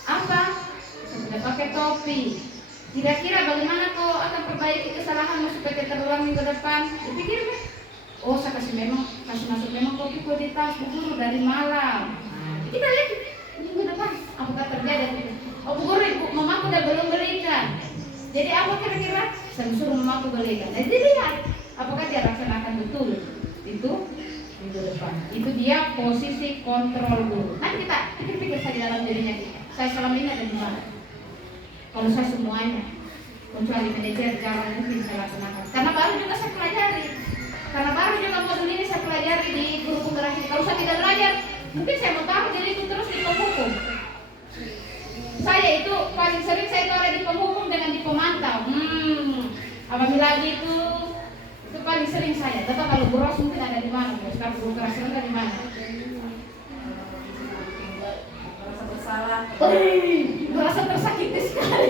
Apa? Saya sudah pakai topi. Kira-kira bagaimana kau akan perbaiki kesalahanmu supaya tidak terulang minggu depan? Dipikir kan? Oh saya kasih masuk memang topi kau di tas bu guru dari malam. Nah, kita lihat minggu depan apakah terjadi? Oh bu guru, mamaku udah belum belikan. Jadi apa kira-kira? Saya suruh mamaku belikan. Jadi lihat apakah dia laksanakan betul itu minggu depan. Itu dia posisi kontrol guru. Nanti kita pikir-pikir saja dalam dirinya kita. Saya selama ini ada di mana? Kalau saya semuanya, kecuali manajer jalan mungkin saya laksanakan. Karena baru juga saya pelajari. Karena baru juga modul ini saya pelajari di guru penggerak ini. Kalau saya tidak belajar, mungkin saya mau tahu jadi itu terus di penghukum. Saya itu paling sering saya itu ada di penghukum dengan di pemantau. Apabila gitu itu paling sering saya. Tetap kalau boros mungkin ada di mana? Kalau guru keras ada di mana? Merasa bersalah. Merasa tersakiti sekali.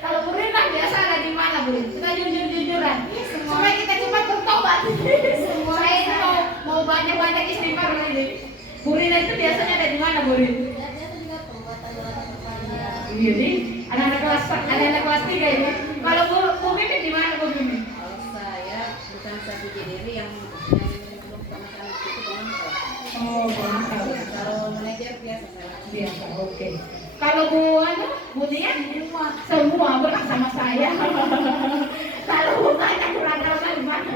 Kalau murid lah biasa ada di mana murid? Kita jujur-jujuran. Supaya kita cepat bertobat. Saya itu mau banyak-banyak istighfar ini. Murid itu biasanya ada di mana murid? Iya nih, anak-anak kelas 3 ini. Kalau Bu Mimin di mana Bu Mimin? Kalau saya bukan satu diri yang belum pernah kali itu pemantau. Oh, pemantau. Kalau manajer biasa saya. Biasa, oke. Kalau Bu Nia? Semua berat sama saya. Kalau Bu Nanya kurang tahu kan gimana?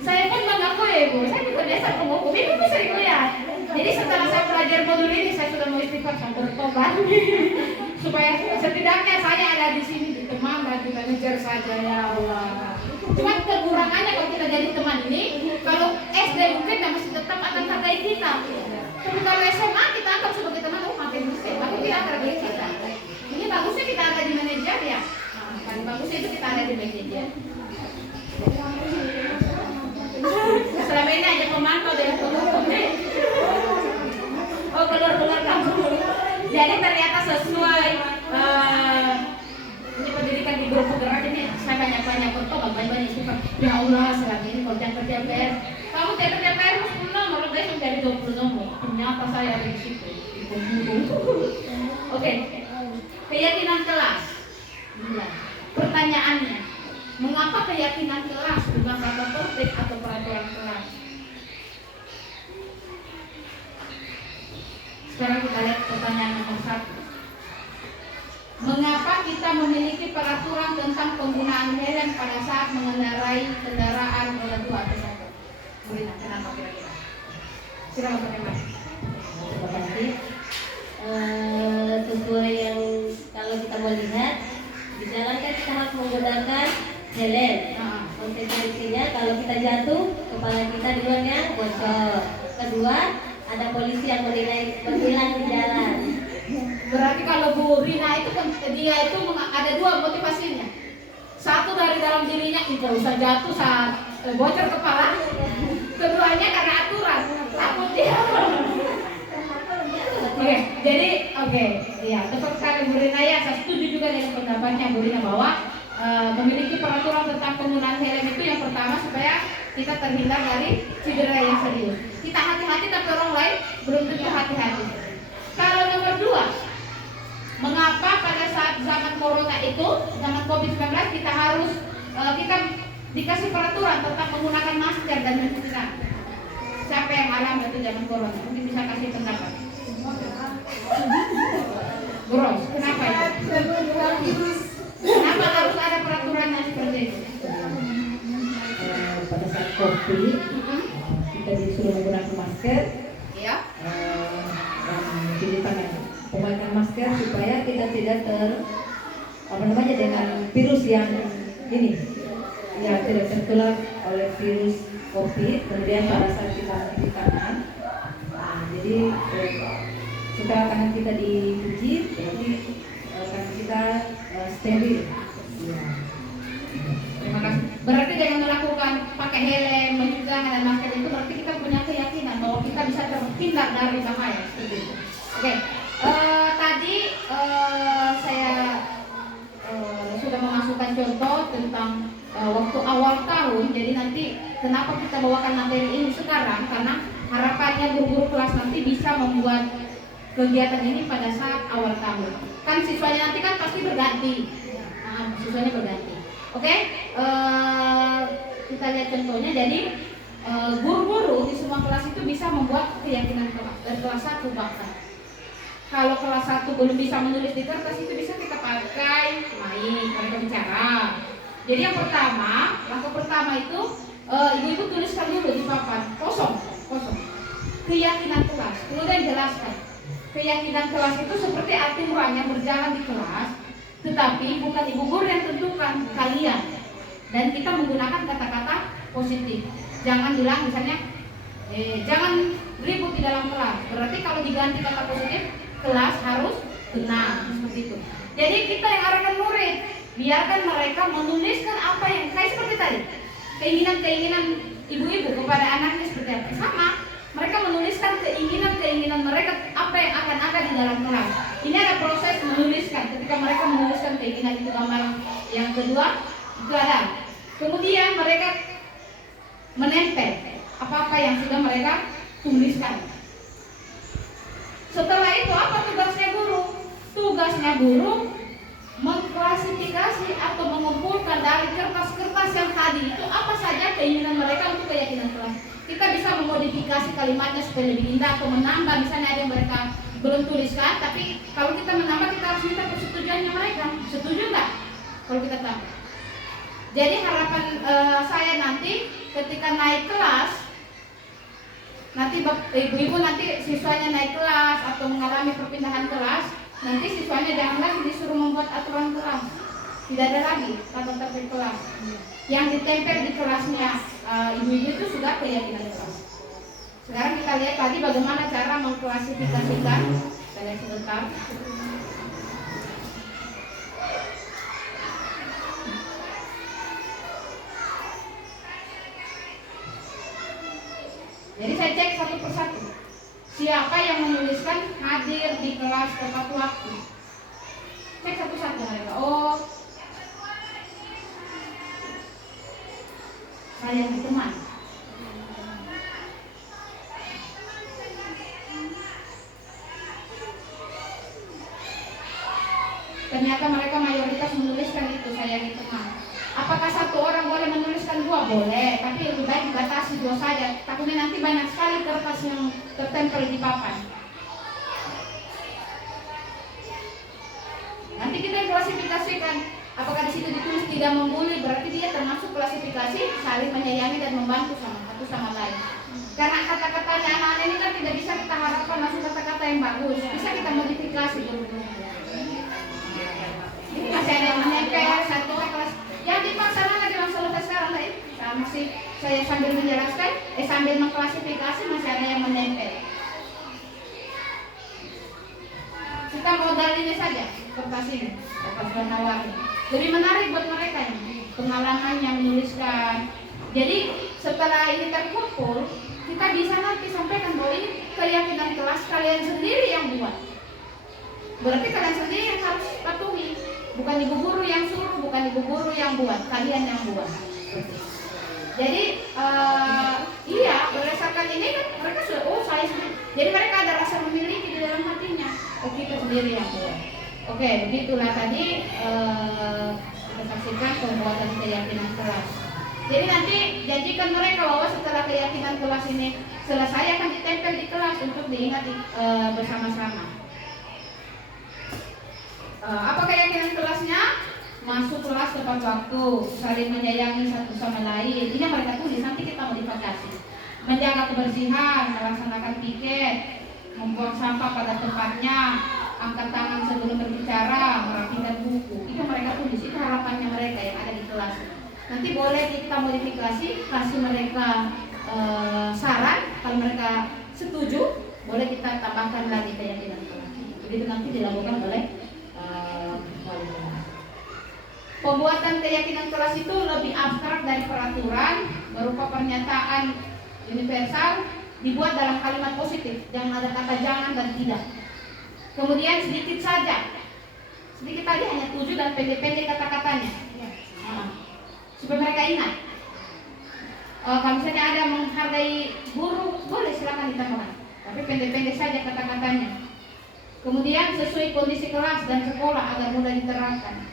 Saya pun mengakui Bu, saya juga biasa penghukum. Ibu bisa lihat. Jadi setelah saya belajar modul ini, saya sudah mau istighfar sampai bertobat. Supaya setidaknya saya ada di sini di teman dan kita ngejar saja ya Allah. Cuma kekurangannya kalau kita jadi teman ini, kalau SD mungkin masih tetap akan hargai kita. Tapi kalau SMA kita anggap sebagai teman, oh makin bisa, aku tidak akan hargai kita. Ini bagusnya kita ada di manajer ya. Paling bagusnya itu kita ada di manajer. Selama ini hanya pemantau dan penghukum deh. Oh keluar kamu. Jadi ternyata sesuai ini pendidikan di grup penggerak ini saya banyak bertobat banyak istighfar. Ya Allah selama ini kalau jangan kerja PR, kamu tidak kerja PR 10 nomor besok menjadi 20 nomor. Ternyata saya ada di situ. Oke. Keyakinan kelas. Pertanyaannya, mengapa keyakinan kelas bukan tata tertib atau peraturan kelas? Sekarang kita lihat pertanyaan nomor 1. Mengapa kita memiliki peraturan tentang penggunaan helm pada saat mengendarai kendaraan roda 2 atau 1? Murina, kenapa kira-kira? Silakan Pak Mas. Terima kasih. Sesuai yang kalau kita mau lihat di jalan kan kita harus menggunakan helm. Konsekuensinya kalau kita jatuh kepala kita duluannya bocor. Kedua ada polisi yang menghilang di jalan. Berarti kalau Bu Rina itu kan dia itu ada 2 motivasinya. Satu dari dalam dirinya tidak usah jatuh saat bocor kepala. Keduanya karena aturan takut dia. Oke, iya tepat sekali Bu Rina ya. Saya setuju juga dengan pendapatnya Bu Rina bahwa memiliki peraturan tentang penggunaan helm itu yang pertama supaya kita terhindar dari cedera yang serius. Kita hati-hati tapi orang lain belum tentu hati-hati. Kalau nomor 2, mengapa pada saat zaman corona itu, zaman COVID-19 kita harus kita dikasih peraturan tentang menggunakan masker dan mencuci tangan. Siapa yang alami itu zaman corona? Mungkin bisa kasih pendapat. Boros, kenapa itu? Kenapa harus ada peraturan yang seperti itu? Pada saat COVID kita disuruh menggunakan masker, Ya. cuci tangan, pemakaian masker supaya kita tidak dengan virus yang ini, ya tidak tertular oleh virus COVID. Kemudian pada saat kita mencuci tangan, jadi setelah tangan kita dicuci, berarti tangan kita steril. Ya. Terima kasih. Berarti dengan melakukan pakai helm, mencuci tangan dan masker itu berarti kita punya keyakinan bahwa kita bisa terhindar dari bahaya. Seperti itu. Oke. Tadi saya sudah memasukkan contoh tentang waktu awal tahun. Jadi nanti kenapa kita bawakan materi ini sekarang? Karena harapannya guru-guru kelas nanti bisa membuat kegiatan ini pada saat awal tahun. Kan siswanya nanti kan pasti berganti. Siswanya berganti. Oke, kita lihat contohnya. Jadi guru-guru di semua kelas itu bisa membuat keyakinan kelas dari kelas 1 bahkan. Kalau kelas 1 belum bisa menulis di kertas itu bisa kita pakai mereka bicara. Jadi yang pertama, langkah pertama itu ibu-ibu tuliskan dulu di papan kosong. Keyakinan kelas, kemudian jelaskan. Keyakinan kelas itu seperti aturan yang berjalan di kelas, tetapi bukan ibu guru yang tentukan, kalian. Dan kita menggunakan kata-kata positif. Jangan bilang misalnya jangan ribut di dalam kelas. Berarti kalau diganti kata positif, kelas harus tenang, seperti itu. Jadi kita yang arahkan murid, biarkan mereka menuliskan apa yang kayak seperti tadi. Keinginan-keinginan ibu-ibu kepada anaknya seperti apa? Sama. Mereka menuliskan keinginan-keinginan mereka apa yang akan ada di dalam kelas. Ini ada proses menuliskan. Ketika mereka menuliskan keinginan itu gambar yang kedua itu ada. Kemudian mereka menempel apa-apa yang sudah mereka tuliskan. Setelah itu apa tugasnya guru? Tugasnya guru mengklasifikasi atau mengumpulkan dari kertas-kertas yang tadi itu apa saja keinginan mereka untuk keyakinan kelas. Kita bisa memodifikasi kalimatnya supaya lebih indah atau menambah, misalnya ada yang mereka belum tuliskan, tapi kalau kita menambah kita harus minta persetujuannya mereka. Setuju nggak kalau kita tambah? Jadi harapan saya nanti ketika naik kelas, nanti ibu-ibu nanti siswanya naik kelas atau mengalami perpindahan kelas, nanti siswanya jangan lagi disuruh membuat aturan kelas. Tidak ada lagi tata tertib kelas. Yang ditempel di kelasnya ibu-ibu itu sudah keyakinan kelas. Sekarang kita lihat tadi bagaimana cara mengklasifikasikan. Kita lihat sebentar. Jadi saya cek satu persatu. Siapa yang menuliskan hadir di kelas tepat waktu? Cek satu-satu mereka. Oh, saya di teman. Ternyata mereka mayoritas menuliskan itu, saya di teman. Apakah satu orang boleh menuliskan 2? Boleh, tapi lebih baik dibatasi 2 saja. Takutnya nanti banyak sekali kertas yang tertempel di papan. Nanti kita klasifikasikan. Apakah di situ ditulis tidak membuli, berarti dia termasuk klasifikasi saling menyayangi dan membantu satu sama lain. Karena kata-katanya anak-anak ini kan tidak bisa kita harapkan langsung kata-kata yang bagus. Bisa kita modifikasi dulu. Ini masih ada yang menempel satu kelas. Yang dipaksa lagi langsung selesai sekarang tadi. Masih saya sambil menjelaskan, sambil mengklasifikasi masih ada yang menempel. Kita modal ini saja kertas ini, kertas warna warni. Lebih menarik buat mereka ini, pengalaman yang menuliskan. Jadi setelah ini terkumpul, kita bisa nanti sampaikan bahwa ini keyakinan kelas kalian sendiri yang buat. Berarti kalian sendiri yang harus patuhi. Bukan ibu guru yang suruh, bukan ibu guru yang buat, kalian yang buat. Jadi iya, berdasarkan ini kan mereka sudah, oh saya sendiri. Jadi mereka ada rasa memiliki di dalam hatinya. Oh kita sendiri yang buat. Oke, begitulah tadi kita saksikan pembuatan keyakinan kelas. Jadi nanti janjikan mereka bahwa setelah keyakinan kelas ini selesai akan ditempel di kelas untuk diingat bersama-sama. Apa keyakinan kelasnya? Masuk kelas tepat waktu, saling menyayangi satu sama lain. Ini yang mereka tulis, nanti kita modifikasi. Menjaga kebersihan, melaksanakan piket, membuang sampah pada tempatnya, angkat tangan sebelum berbicara, merapikan buku. Itu mereka tulis, itu harapannya mereka yang ada di kelas. Nanti boleh kita modifikasi, kasih mereka saran. Kalau mereka setuju, boleh kita tambahkan lagi keyakinan kelas. Jadi itu nanti dilakukan oleh wali kelas. Pembuatan keyakinan kelas itu lebih abstrak dari peraturan, berupa pernyataan universal, dibuat dalam kalimat positif, jangan ada kata jangan dan tidak. Kemudian sedikit saja hanya 7 dan pendek-pendek kata-katanya, supaya mereka ingat. Kalau misalnya ada menghargai guru, boleh silakan ditambahkan, tapi pendek-pendek saja kata-katanya. Kemudian sesuai kondisi kelas dan sekolah agar mudah diterapkan.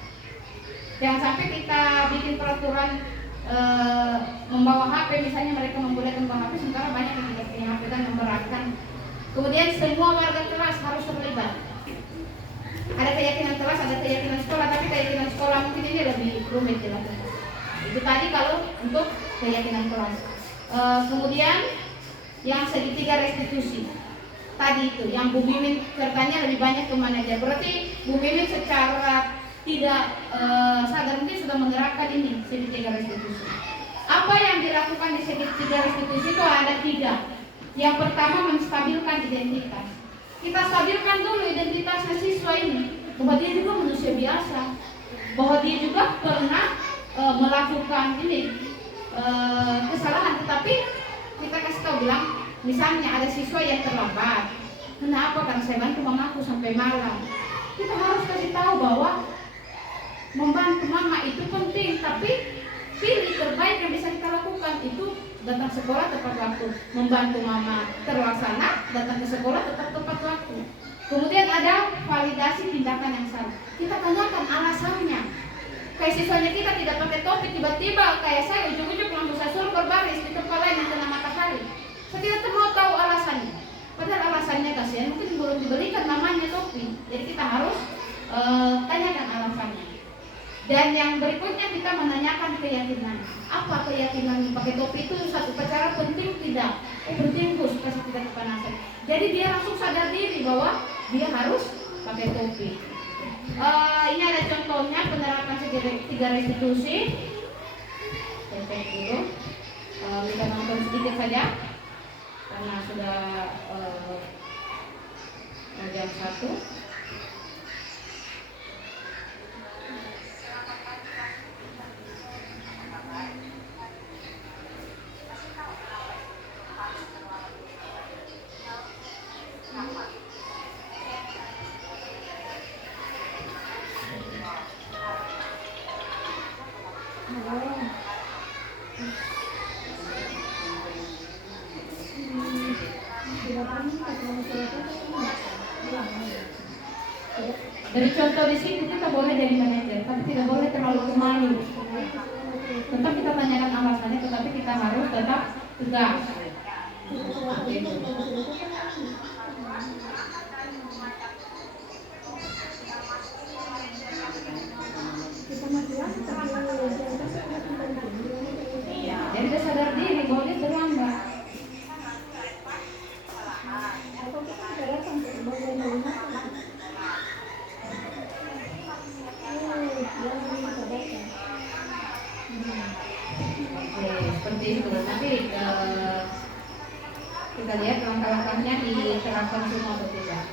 Jangan sampai kita bikin peraturan membawa HP, misalnya mereka membolehkan membawa HP, sementara banyak yang tidak punya HP dan memberatkan. Kemudian semua warga kelas harus terlibat. Ada keyakinan kelas, ada keyakinan sekolah, tapi keyakinan sekolah mungkin ini lebih rumit dilakukan. Itu tadi kalau untuk keyakinan kelas. Kemudian yang segitiga restitusi. Tadi itu, yang Bu Mimin sertanya lebih banyak ke manajer. Berarti Bu Mimin secara tidak sadar mungkin sudah menerapkan ini segitiga restitusi. Apa yang dilakukan di segitiga restitusi itu ada 3. Yang pertama, menstabilkan identitas. Kita stabilkan dulu identitasnya siswa ini, bahwa dia juga manusia biasa, bahwa dia juga pernah melakukan ini kesalahan, tetapi kita kasih tahu, bilang misalnya ada siswa yang terlambat. Kenapa? Karena saya bantu mamaku sampai malam. Kita harus kasih tahu bahwa membantu mama itu penting, tapi pilih terbaik yang bisa kita lakukan itu datang sekolah tepat waktu, membantu mama terlaksana, datang ke sekolah tetap tepat waktu. Kemudian ada validasi tindakan yang salah. Kita tanyakan alasannya. Kayak siswanya kita tidak pakai topi, tiba-tiba kayak saya ujung-ujung langsung saya suruh berbaris di tempat lain yang kena matahari. Saya tidak mau tahu alasannya. Padahal alasannya kasihan, mungkin belum dibelikan namanya topi. Jadi kita harus tanyakan alasannya. Dan yang berikutnya kita menanyakan keyakinan. Apa keyakinan pakai topi itu satu upacara penting tidak? Penting Bu, supaya tidak kepanasan. Jadi dia langsung sadar diri bahwa dia harus pakai topi. Ini ada contohnya penerapan segitiga restitusi. Saya cek dulu. Kita nonton sedikit saja karena sudah jam 1. Dari contoh di sini kita boleh jadi manajer, tapi tidak boleh terlalu pemalu. Tetap kita tanyakan alasannya, tetapi kita harus tetap tegas. Iya, jadi dia sadar diri bahwa dia terlambat. Seperti itu. Nanti kita lihat langkah-langkahnya diterapkan semua atau tidak.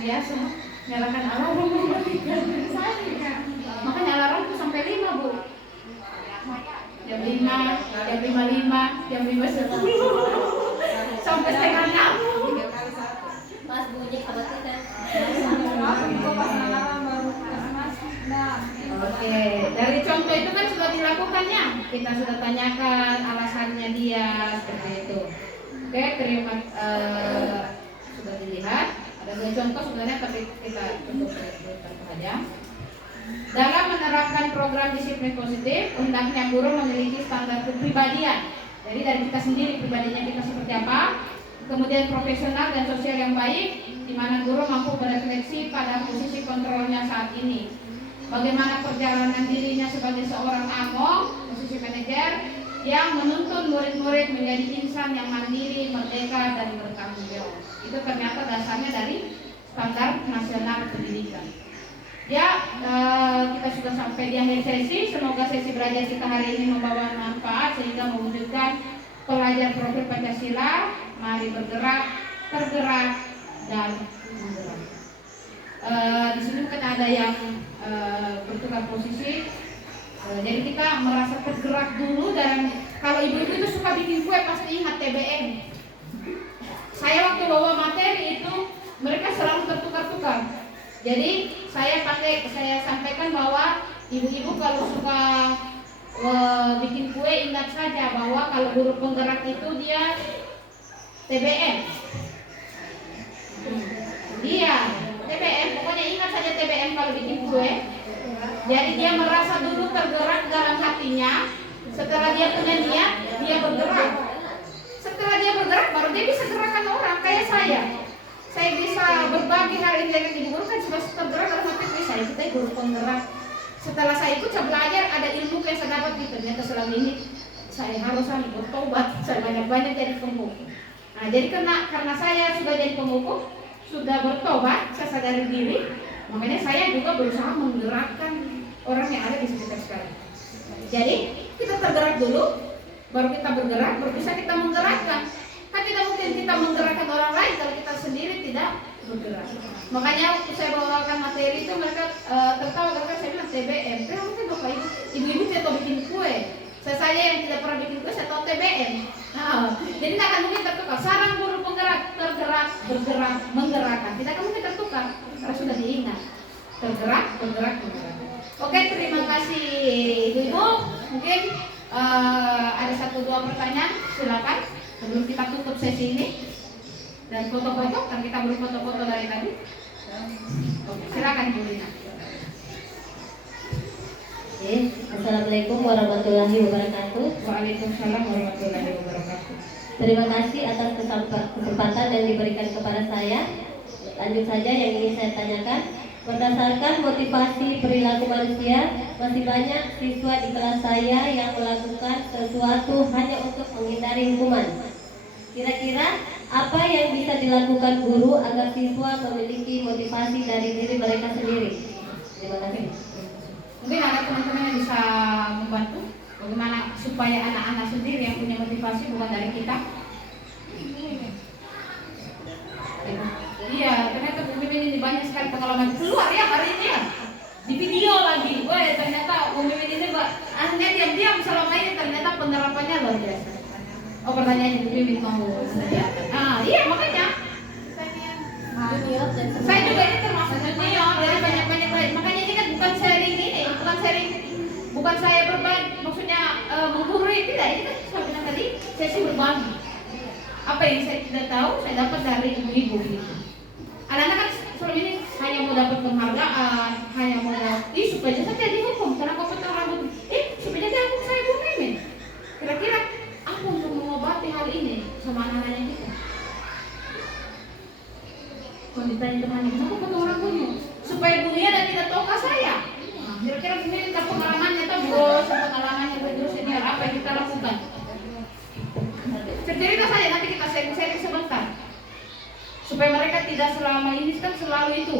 biasa nyalakan alarm mematikan saya. Makanya alarm tuh sampai 5 Bu. Jam 5, jam 5.05, jam 5.10 sampai setengah 6. Pas bunyi sama kita. Oke, dari contoh itu kan sudah dilakukannya. Kita sudah tanyakan alasannya dia seperti itu. Oke, terima sudah dilihat. Ada 2 contoh sebenarnya tapi kita cukup saja. Dalam menerapkan program disiplin positif, hendaknya guru memiliki standar kepribadian. Jadi dari kita sendiri pribadinya kita seperti apa, kemudian profesional dan sosial yang baik, di mana guru mampu berefleksi pada posisi kontrolnya saat ini. Bagaimana perjalanan dirinya sebagai seorang among, posisi manajer, yang menuntun murid-murid menjadi insan yang mandiri, merdeka, dan bertanggung jawab. Itu ternyata dasarnya dari standar nasional pendidikan. Ya, kita sudah sampai di akhir sesi. Semoga sesi belajar kita hari ini membawa manfaat sehingga mewujudkan pelajar profil Pancasila. Mari bergerak, tergerak, dan menggerak. Di sini mungkin ada yang bertukar posisi. Jadi kita merasa tergerak dulu, dan kalau ibu-ibu itu suka bikin kue pasti ingat TBM. Saya waktu bawa materi itu mereka selalu tertukar-tukar. Jadi saya sampaikan bahwa ibu-ibu kalau suka bikin kue ingat saja bahwa kalau guru penggerak itu dia TBM. Dia TBM, pokoknya ingat saja TBM kalau bikin kue. Jadi dia merasa dulu tergerak dalam hatinya. Setelah dia punya niat, dia bergerak. Setelah dia bergerak, baru dia bisa gerakan orang. Kayak saya bisa berbagi hari ini dengan ibu guru kan sudah tergerak dalam hati saya. Kita guru penggerak. Setelah saya ikut, saya belajar ada ilmu yang saya dapat gitu. Ternyata selama ini saya harus bertobat. Saya banyak-banyak jadi pemuka. Nah, jadi karena saya sudah jadi pemuka, sudah bertobat, saya sadari diri. Makanya saya juga berusaha menggerakkan orang yang ada di sekitar sekarang. Jadi kita tergerak dulu, baru kita bergerak, baru bisa kita menggerakkan. Kan tidak mungkin kita menggerakkan orang lain kalau kita sendiri tidak bergerak. Makanya waktu saya bawakan materi itu mereka tertawa karena saya bilang TBM. Tapi mungkin bapak ibu-ibu tidak tahu bikin kue. Saya yang tidak pernah bikin kue, saya tahu TBM. Nah, jadi tidak akan mungkin tertukar. Sarang guru penggerak, tergerak, bergerak, menggerakkan. Tidak akan mungkin tertukar karena sudah diingat. Tergerak, bergerak, menggerakkan. Oke, terima kasih ibu-ibu. Mungkin ada 1-2 pertanyaan, silakan sebelum kita tutup sesi ini. Dan foto-foto, kan kita belum foto-foto dari tadi. Oke, silakan ibu Lina. Assalamualaikum warahmatullahi wabarakatuh. Waalaikumsalam warahmatullahi wabarakatuh. Terima kasih atas kesempatan yang diberikan kepada saya. Lanjut saja yang ingin saya tanyakan. Berdasarkan motivasi perilaku manusia, masih banyak siswa di kelas saya yang melakukan sesuatu hanya untuk menghindari hukuman. Kira-kira apa yang bisa dilakukan guru agar siswa memiliki motivasi dari diri mereka sendiri? Terima kasih. Mungkin ada teman-teman yang bisa membantu bagaimana supaya anak-anak sendiri yang punya motivasi, bukan dari kita. Iya, ternyata Bu Mimin ini banyak sekali pengalaman keluar ya hari ini ya. Di video lagi, wah ternyata Bu Mimin ini akhirnya diam-diam selama ini ternyata penerapannya luar biasa. Oh, pertanyaannya Bu Mimin mau ya. Iya makanya. Saya juga ini termasuk junior dari banyak-banyak lain. Makanya ini kan bukan sharing ini, bukan saya berbagi, maksudnya menggurui, tidak. Ini kan saya bilang tadi sesi berbagi. Apa yang saya tidak tahu, saya dapat dari ibu-ibu gitu. Anak-anak kan selama ini hanya mau dapat penghargaan, hanya mau supaya saja dihukum karena kau potong rambut. Supaya dihukum saya Bu Mimin. Kira-kira apa untuk mengobati hal ini sama anak-anaknya kita? Kalau ditanya temannya, kenapa potong rambutnya? Supaya dunia dan tidak toka saya. Nah, kira-kira Bu Mimin tak pengalamannya atau bos pengalamannya terus senior apa yang kita lakukan? Cerita saja, nanti kita sharing sebentar. Supaya mereka tidak selama ini kan selalu itu.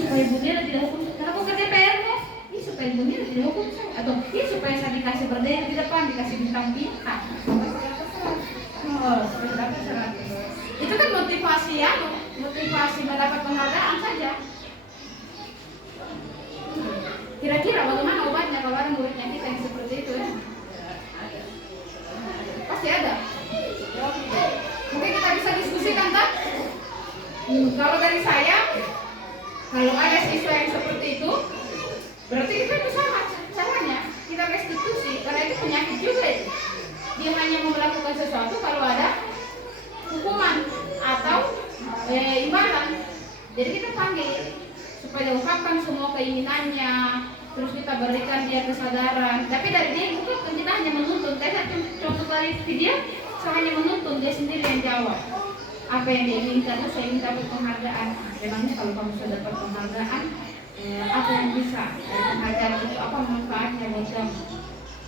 Supaya Bu Nira tidak hukum. Kenapa kerja PR Bos? Supaya Bu Nira tidak hukum saya. Atau supaya saya dikasih berdiri di depan, dikasih bintang-bintang. Itu kan motivasi ya, motivasi masih mendapat penghargaan saja. Kira-kira bagaimana obatnya kalau ada muridnya kita yang seperti itu ya? Pasti ada. Mungkin kita bisa diskusikan tak? Kalau dari saya, kalau ada siswa yang seperti itu, berarti kita bisa caranya kita restitusi, karena itu penyakit juga itu. Dia hanya mau melakukan sesuatu kalau ada hukuman atau imbalan. Jadi kita panggil supaya ungkapkan semua keinginannya, terus kita berikan dia kesadaran. Tapi dari dia bukan kita hanya menuntun. Saya contoh dari video, saya hanya menuntun, dia sendiri yang jawab apa yang dia inginkan. Saya ingin dapat penghargaan. Memangnya kalau kamu sudah dapat penghargaan, apa yang bisa penghargaan itu, apa manfaatnya buat kamu?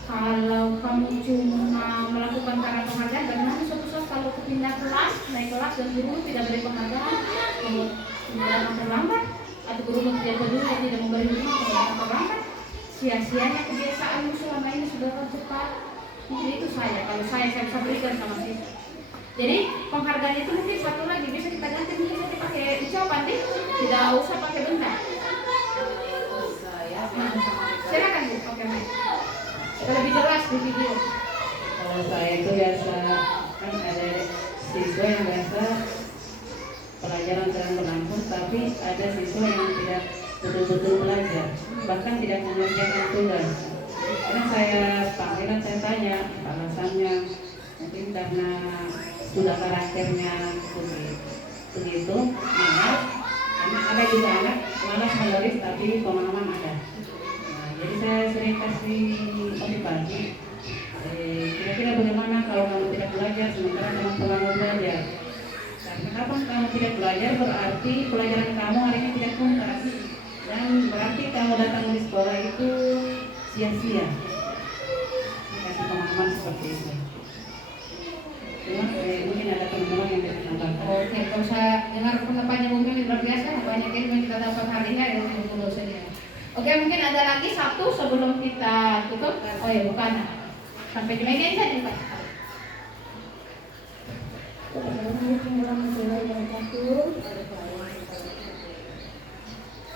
Kalau kamu cuma melakukan karena penghargaan, bagaimana suatu saat kalau pindah kelas, naik kelas dan guru tidak beri penghargaan, kalau tidak terlambat, atau guru tidak peduli, tidak memberi hukuman, kalau terlambat, sia-sianya kebiasaanmu selama ini sudah tercepat. Jadi itu kalau saya bisa berikan sama siswa. Jadi penghargaan itu mungkin satu lagi bisa kita ganti, mungkin kita pakai ucapan deh, tidak usah pakai benda. Silakan Bu, oke baik. Lebih jelas di video. Kalau saya itu biasa kan ada siswa yang biasa pelajaran sedang berlangsung, tapi ada siswa yang tidak betul-betul belajar, bahkan tidak mengerjakan tugas. Karena saya panggilan, saya tanya alasannya, mungkin karena sudah karakternya begitu, malas. Karena ada juga anak malas menulis tapi pemahaman ada. Nah, jadi saya sering kasih motivasi. Kira-kira bagaimana kalau kamu tidak belajar sementara teman-teman belajar? Karena kapan kamu tidak belajar berarti pelajaran kamu hari ini tidak tuntas, dan berarti kamu datang di sekolah itu sia-sia. Kasih pemahaman seperti itu. Cuma mungkin ada teman-teman yang bisa menambahkan. Oke, kalau saya dengar pendapatnya mungkin luar biasa, banyak ilmu yang kita dapat hari ini dari guru dosennya. Oke, mungkin ada lagi satu sebelum kita tutup. Oh ya, bukan. Sampai di meja saja Pak.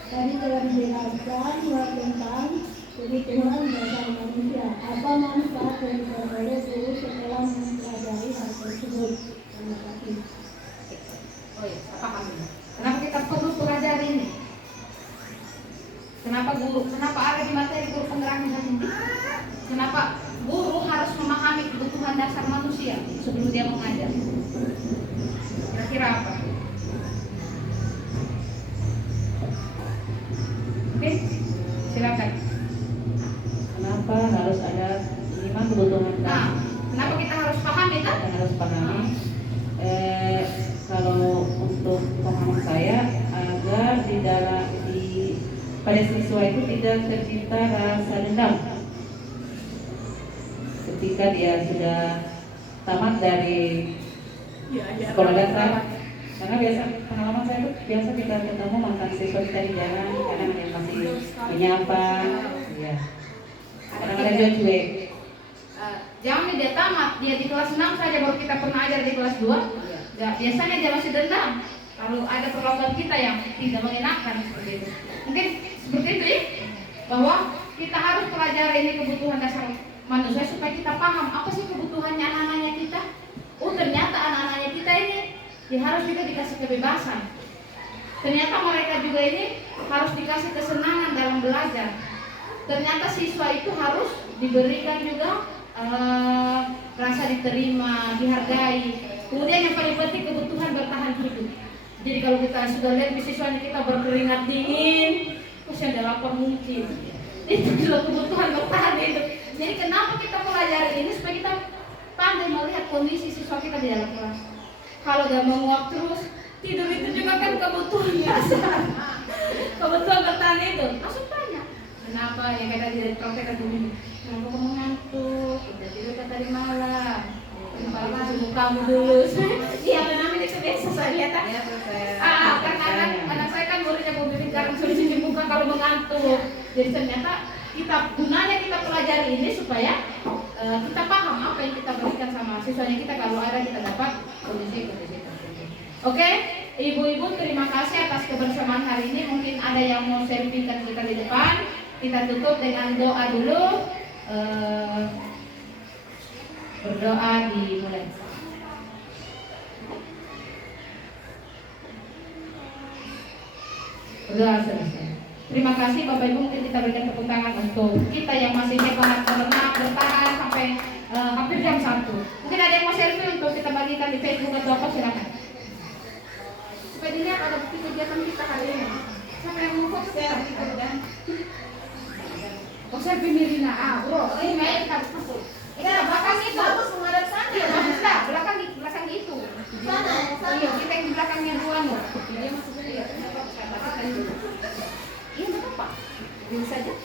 Tadi telah dijelaskan tentang kebutuhan dasar manusia. Apa manfaat yang diperoleh guru setelah mempelajari hal tersebut? Terima kasih. Oh iya, paham. Kenapa kita perlu pelajari ini? Kenapa ada di materi guru penggerak ini? Kenapa guru harus memahami kebutuhan dasar manusia sebelum dia mengajar? Kira-kira apa? Oke, silakan. Kenapa harus ada minimal kebutuhan dasar? Nah, kenapa kita harus pahami kan? Kita harus pahami. Kalau untuk pemahaman saya, agar pada siswa itu tidak tercipta rasa dendam ketika dia sudah tamat dari sekolah dasar. Karena biasa pengalaman saya itu biasa kita ketemu mantan siswa kita di jalan, kadang ada yang masih menyapa, ya. Kadang ada juga cuek. Jangan dia tamat, dia di kelas 6 saja baru kita pernah ajar di kelas 2. Ya, biasanya dia masih dendam. Lalu ada perlakuan kita yang tidak mengenakan seperti itu. Mungkin seperti itu ya, bahwa kita harus pelajari ini kebutuhan dasar manusia supaya kita paham apa sih kebutuhannya anak-anaknya kita. Oh ternyata anak-anaknya kita ini harus juga dikasih kebebasan. Ternyata mereka juga ini harus dikasih kesenangan dalam belajar. Ternyata siswa itu harus diberikan juga rasa diterima, dihargai. Kemudian yang paling penting kebutuhan bertahan hidup. Jadi kalau kita sudah lihat siswa kita berkeringat dingin, terus yang lapar mungkin. Itu adalah kebutuhan bertahan hidup. Jadi kenapa kita pelajari ini supaya kita pandai melihat kondisi siswa kita di dalam kelas. Kalau dia menguap terus, tidur itu juga kan kebutuhan dasar. Kebutuhan bertahan hidup. Langsung tanya, kenapa yang kita tidak praktekkan dulu? Kenapa kamu ngantuk? Udah tidur kan tadi malam. Kenapa subuh kamu dulu? Iya, namanya itu biasa saya lihat. Karena anak saya kan muridnya Bu Bibi sekarang sudah cuci muka kalau mengantuk. Jadi ternyata gunanya kita pelajari ini supaya kita paham apa yang kita berikan sama siswanya kita kalau ada kita dapat kondisi. Oke? Ibu-ibu terima kasih atas kebersamaan hari ini. Mungkin ada yang mau selfie-kan kita di depan. Kita tutup dengan doa dulu. Berdoa dimulai. Berdoa selesai. Terima kasih Bapak Ibu, mungkin kita berikan tepuk tangan untuk kita yang masih semangat berenang bertahan sampai hampir jam 1. Mungkin ada yang mau selfie untuk kita bagikan di Facebook atau apa, silakan. Supaya dilihat ada bukti kegiatan kita hari ini. Siapa yang mau foto kita? Oh, selfie Mirina, bro. Ini kita harus masuk. Kita belakang itu. Bagus menghadap sana. Iya, bagus lah. Belakang itu. Sana. Iya, kita yang di belakangnya duluan loh. Dia masuk dulu ya. Iya, nggak apa-apa. Bisa aja.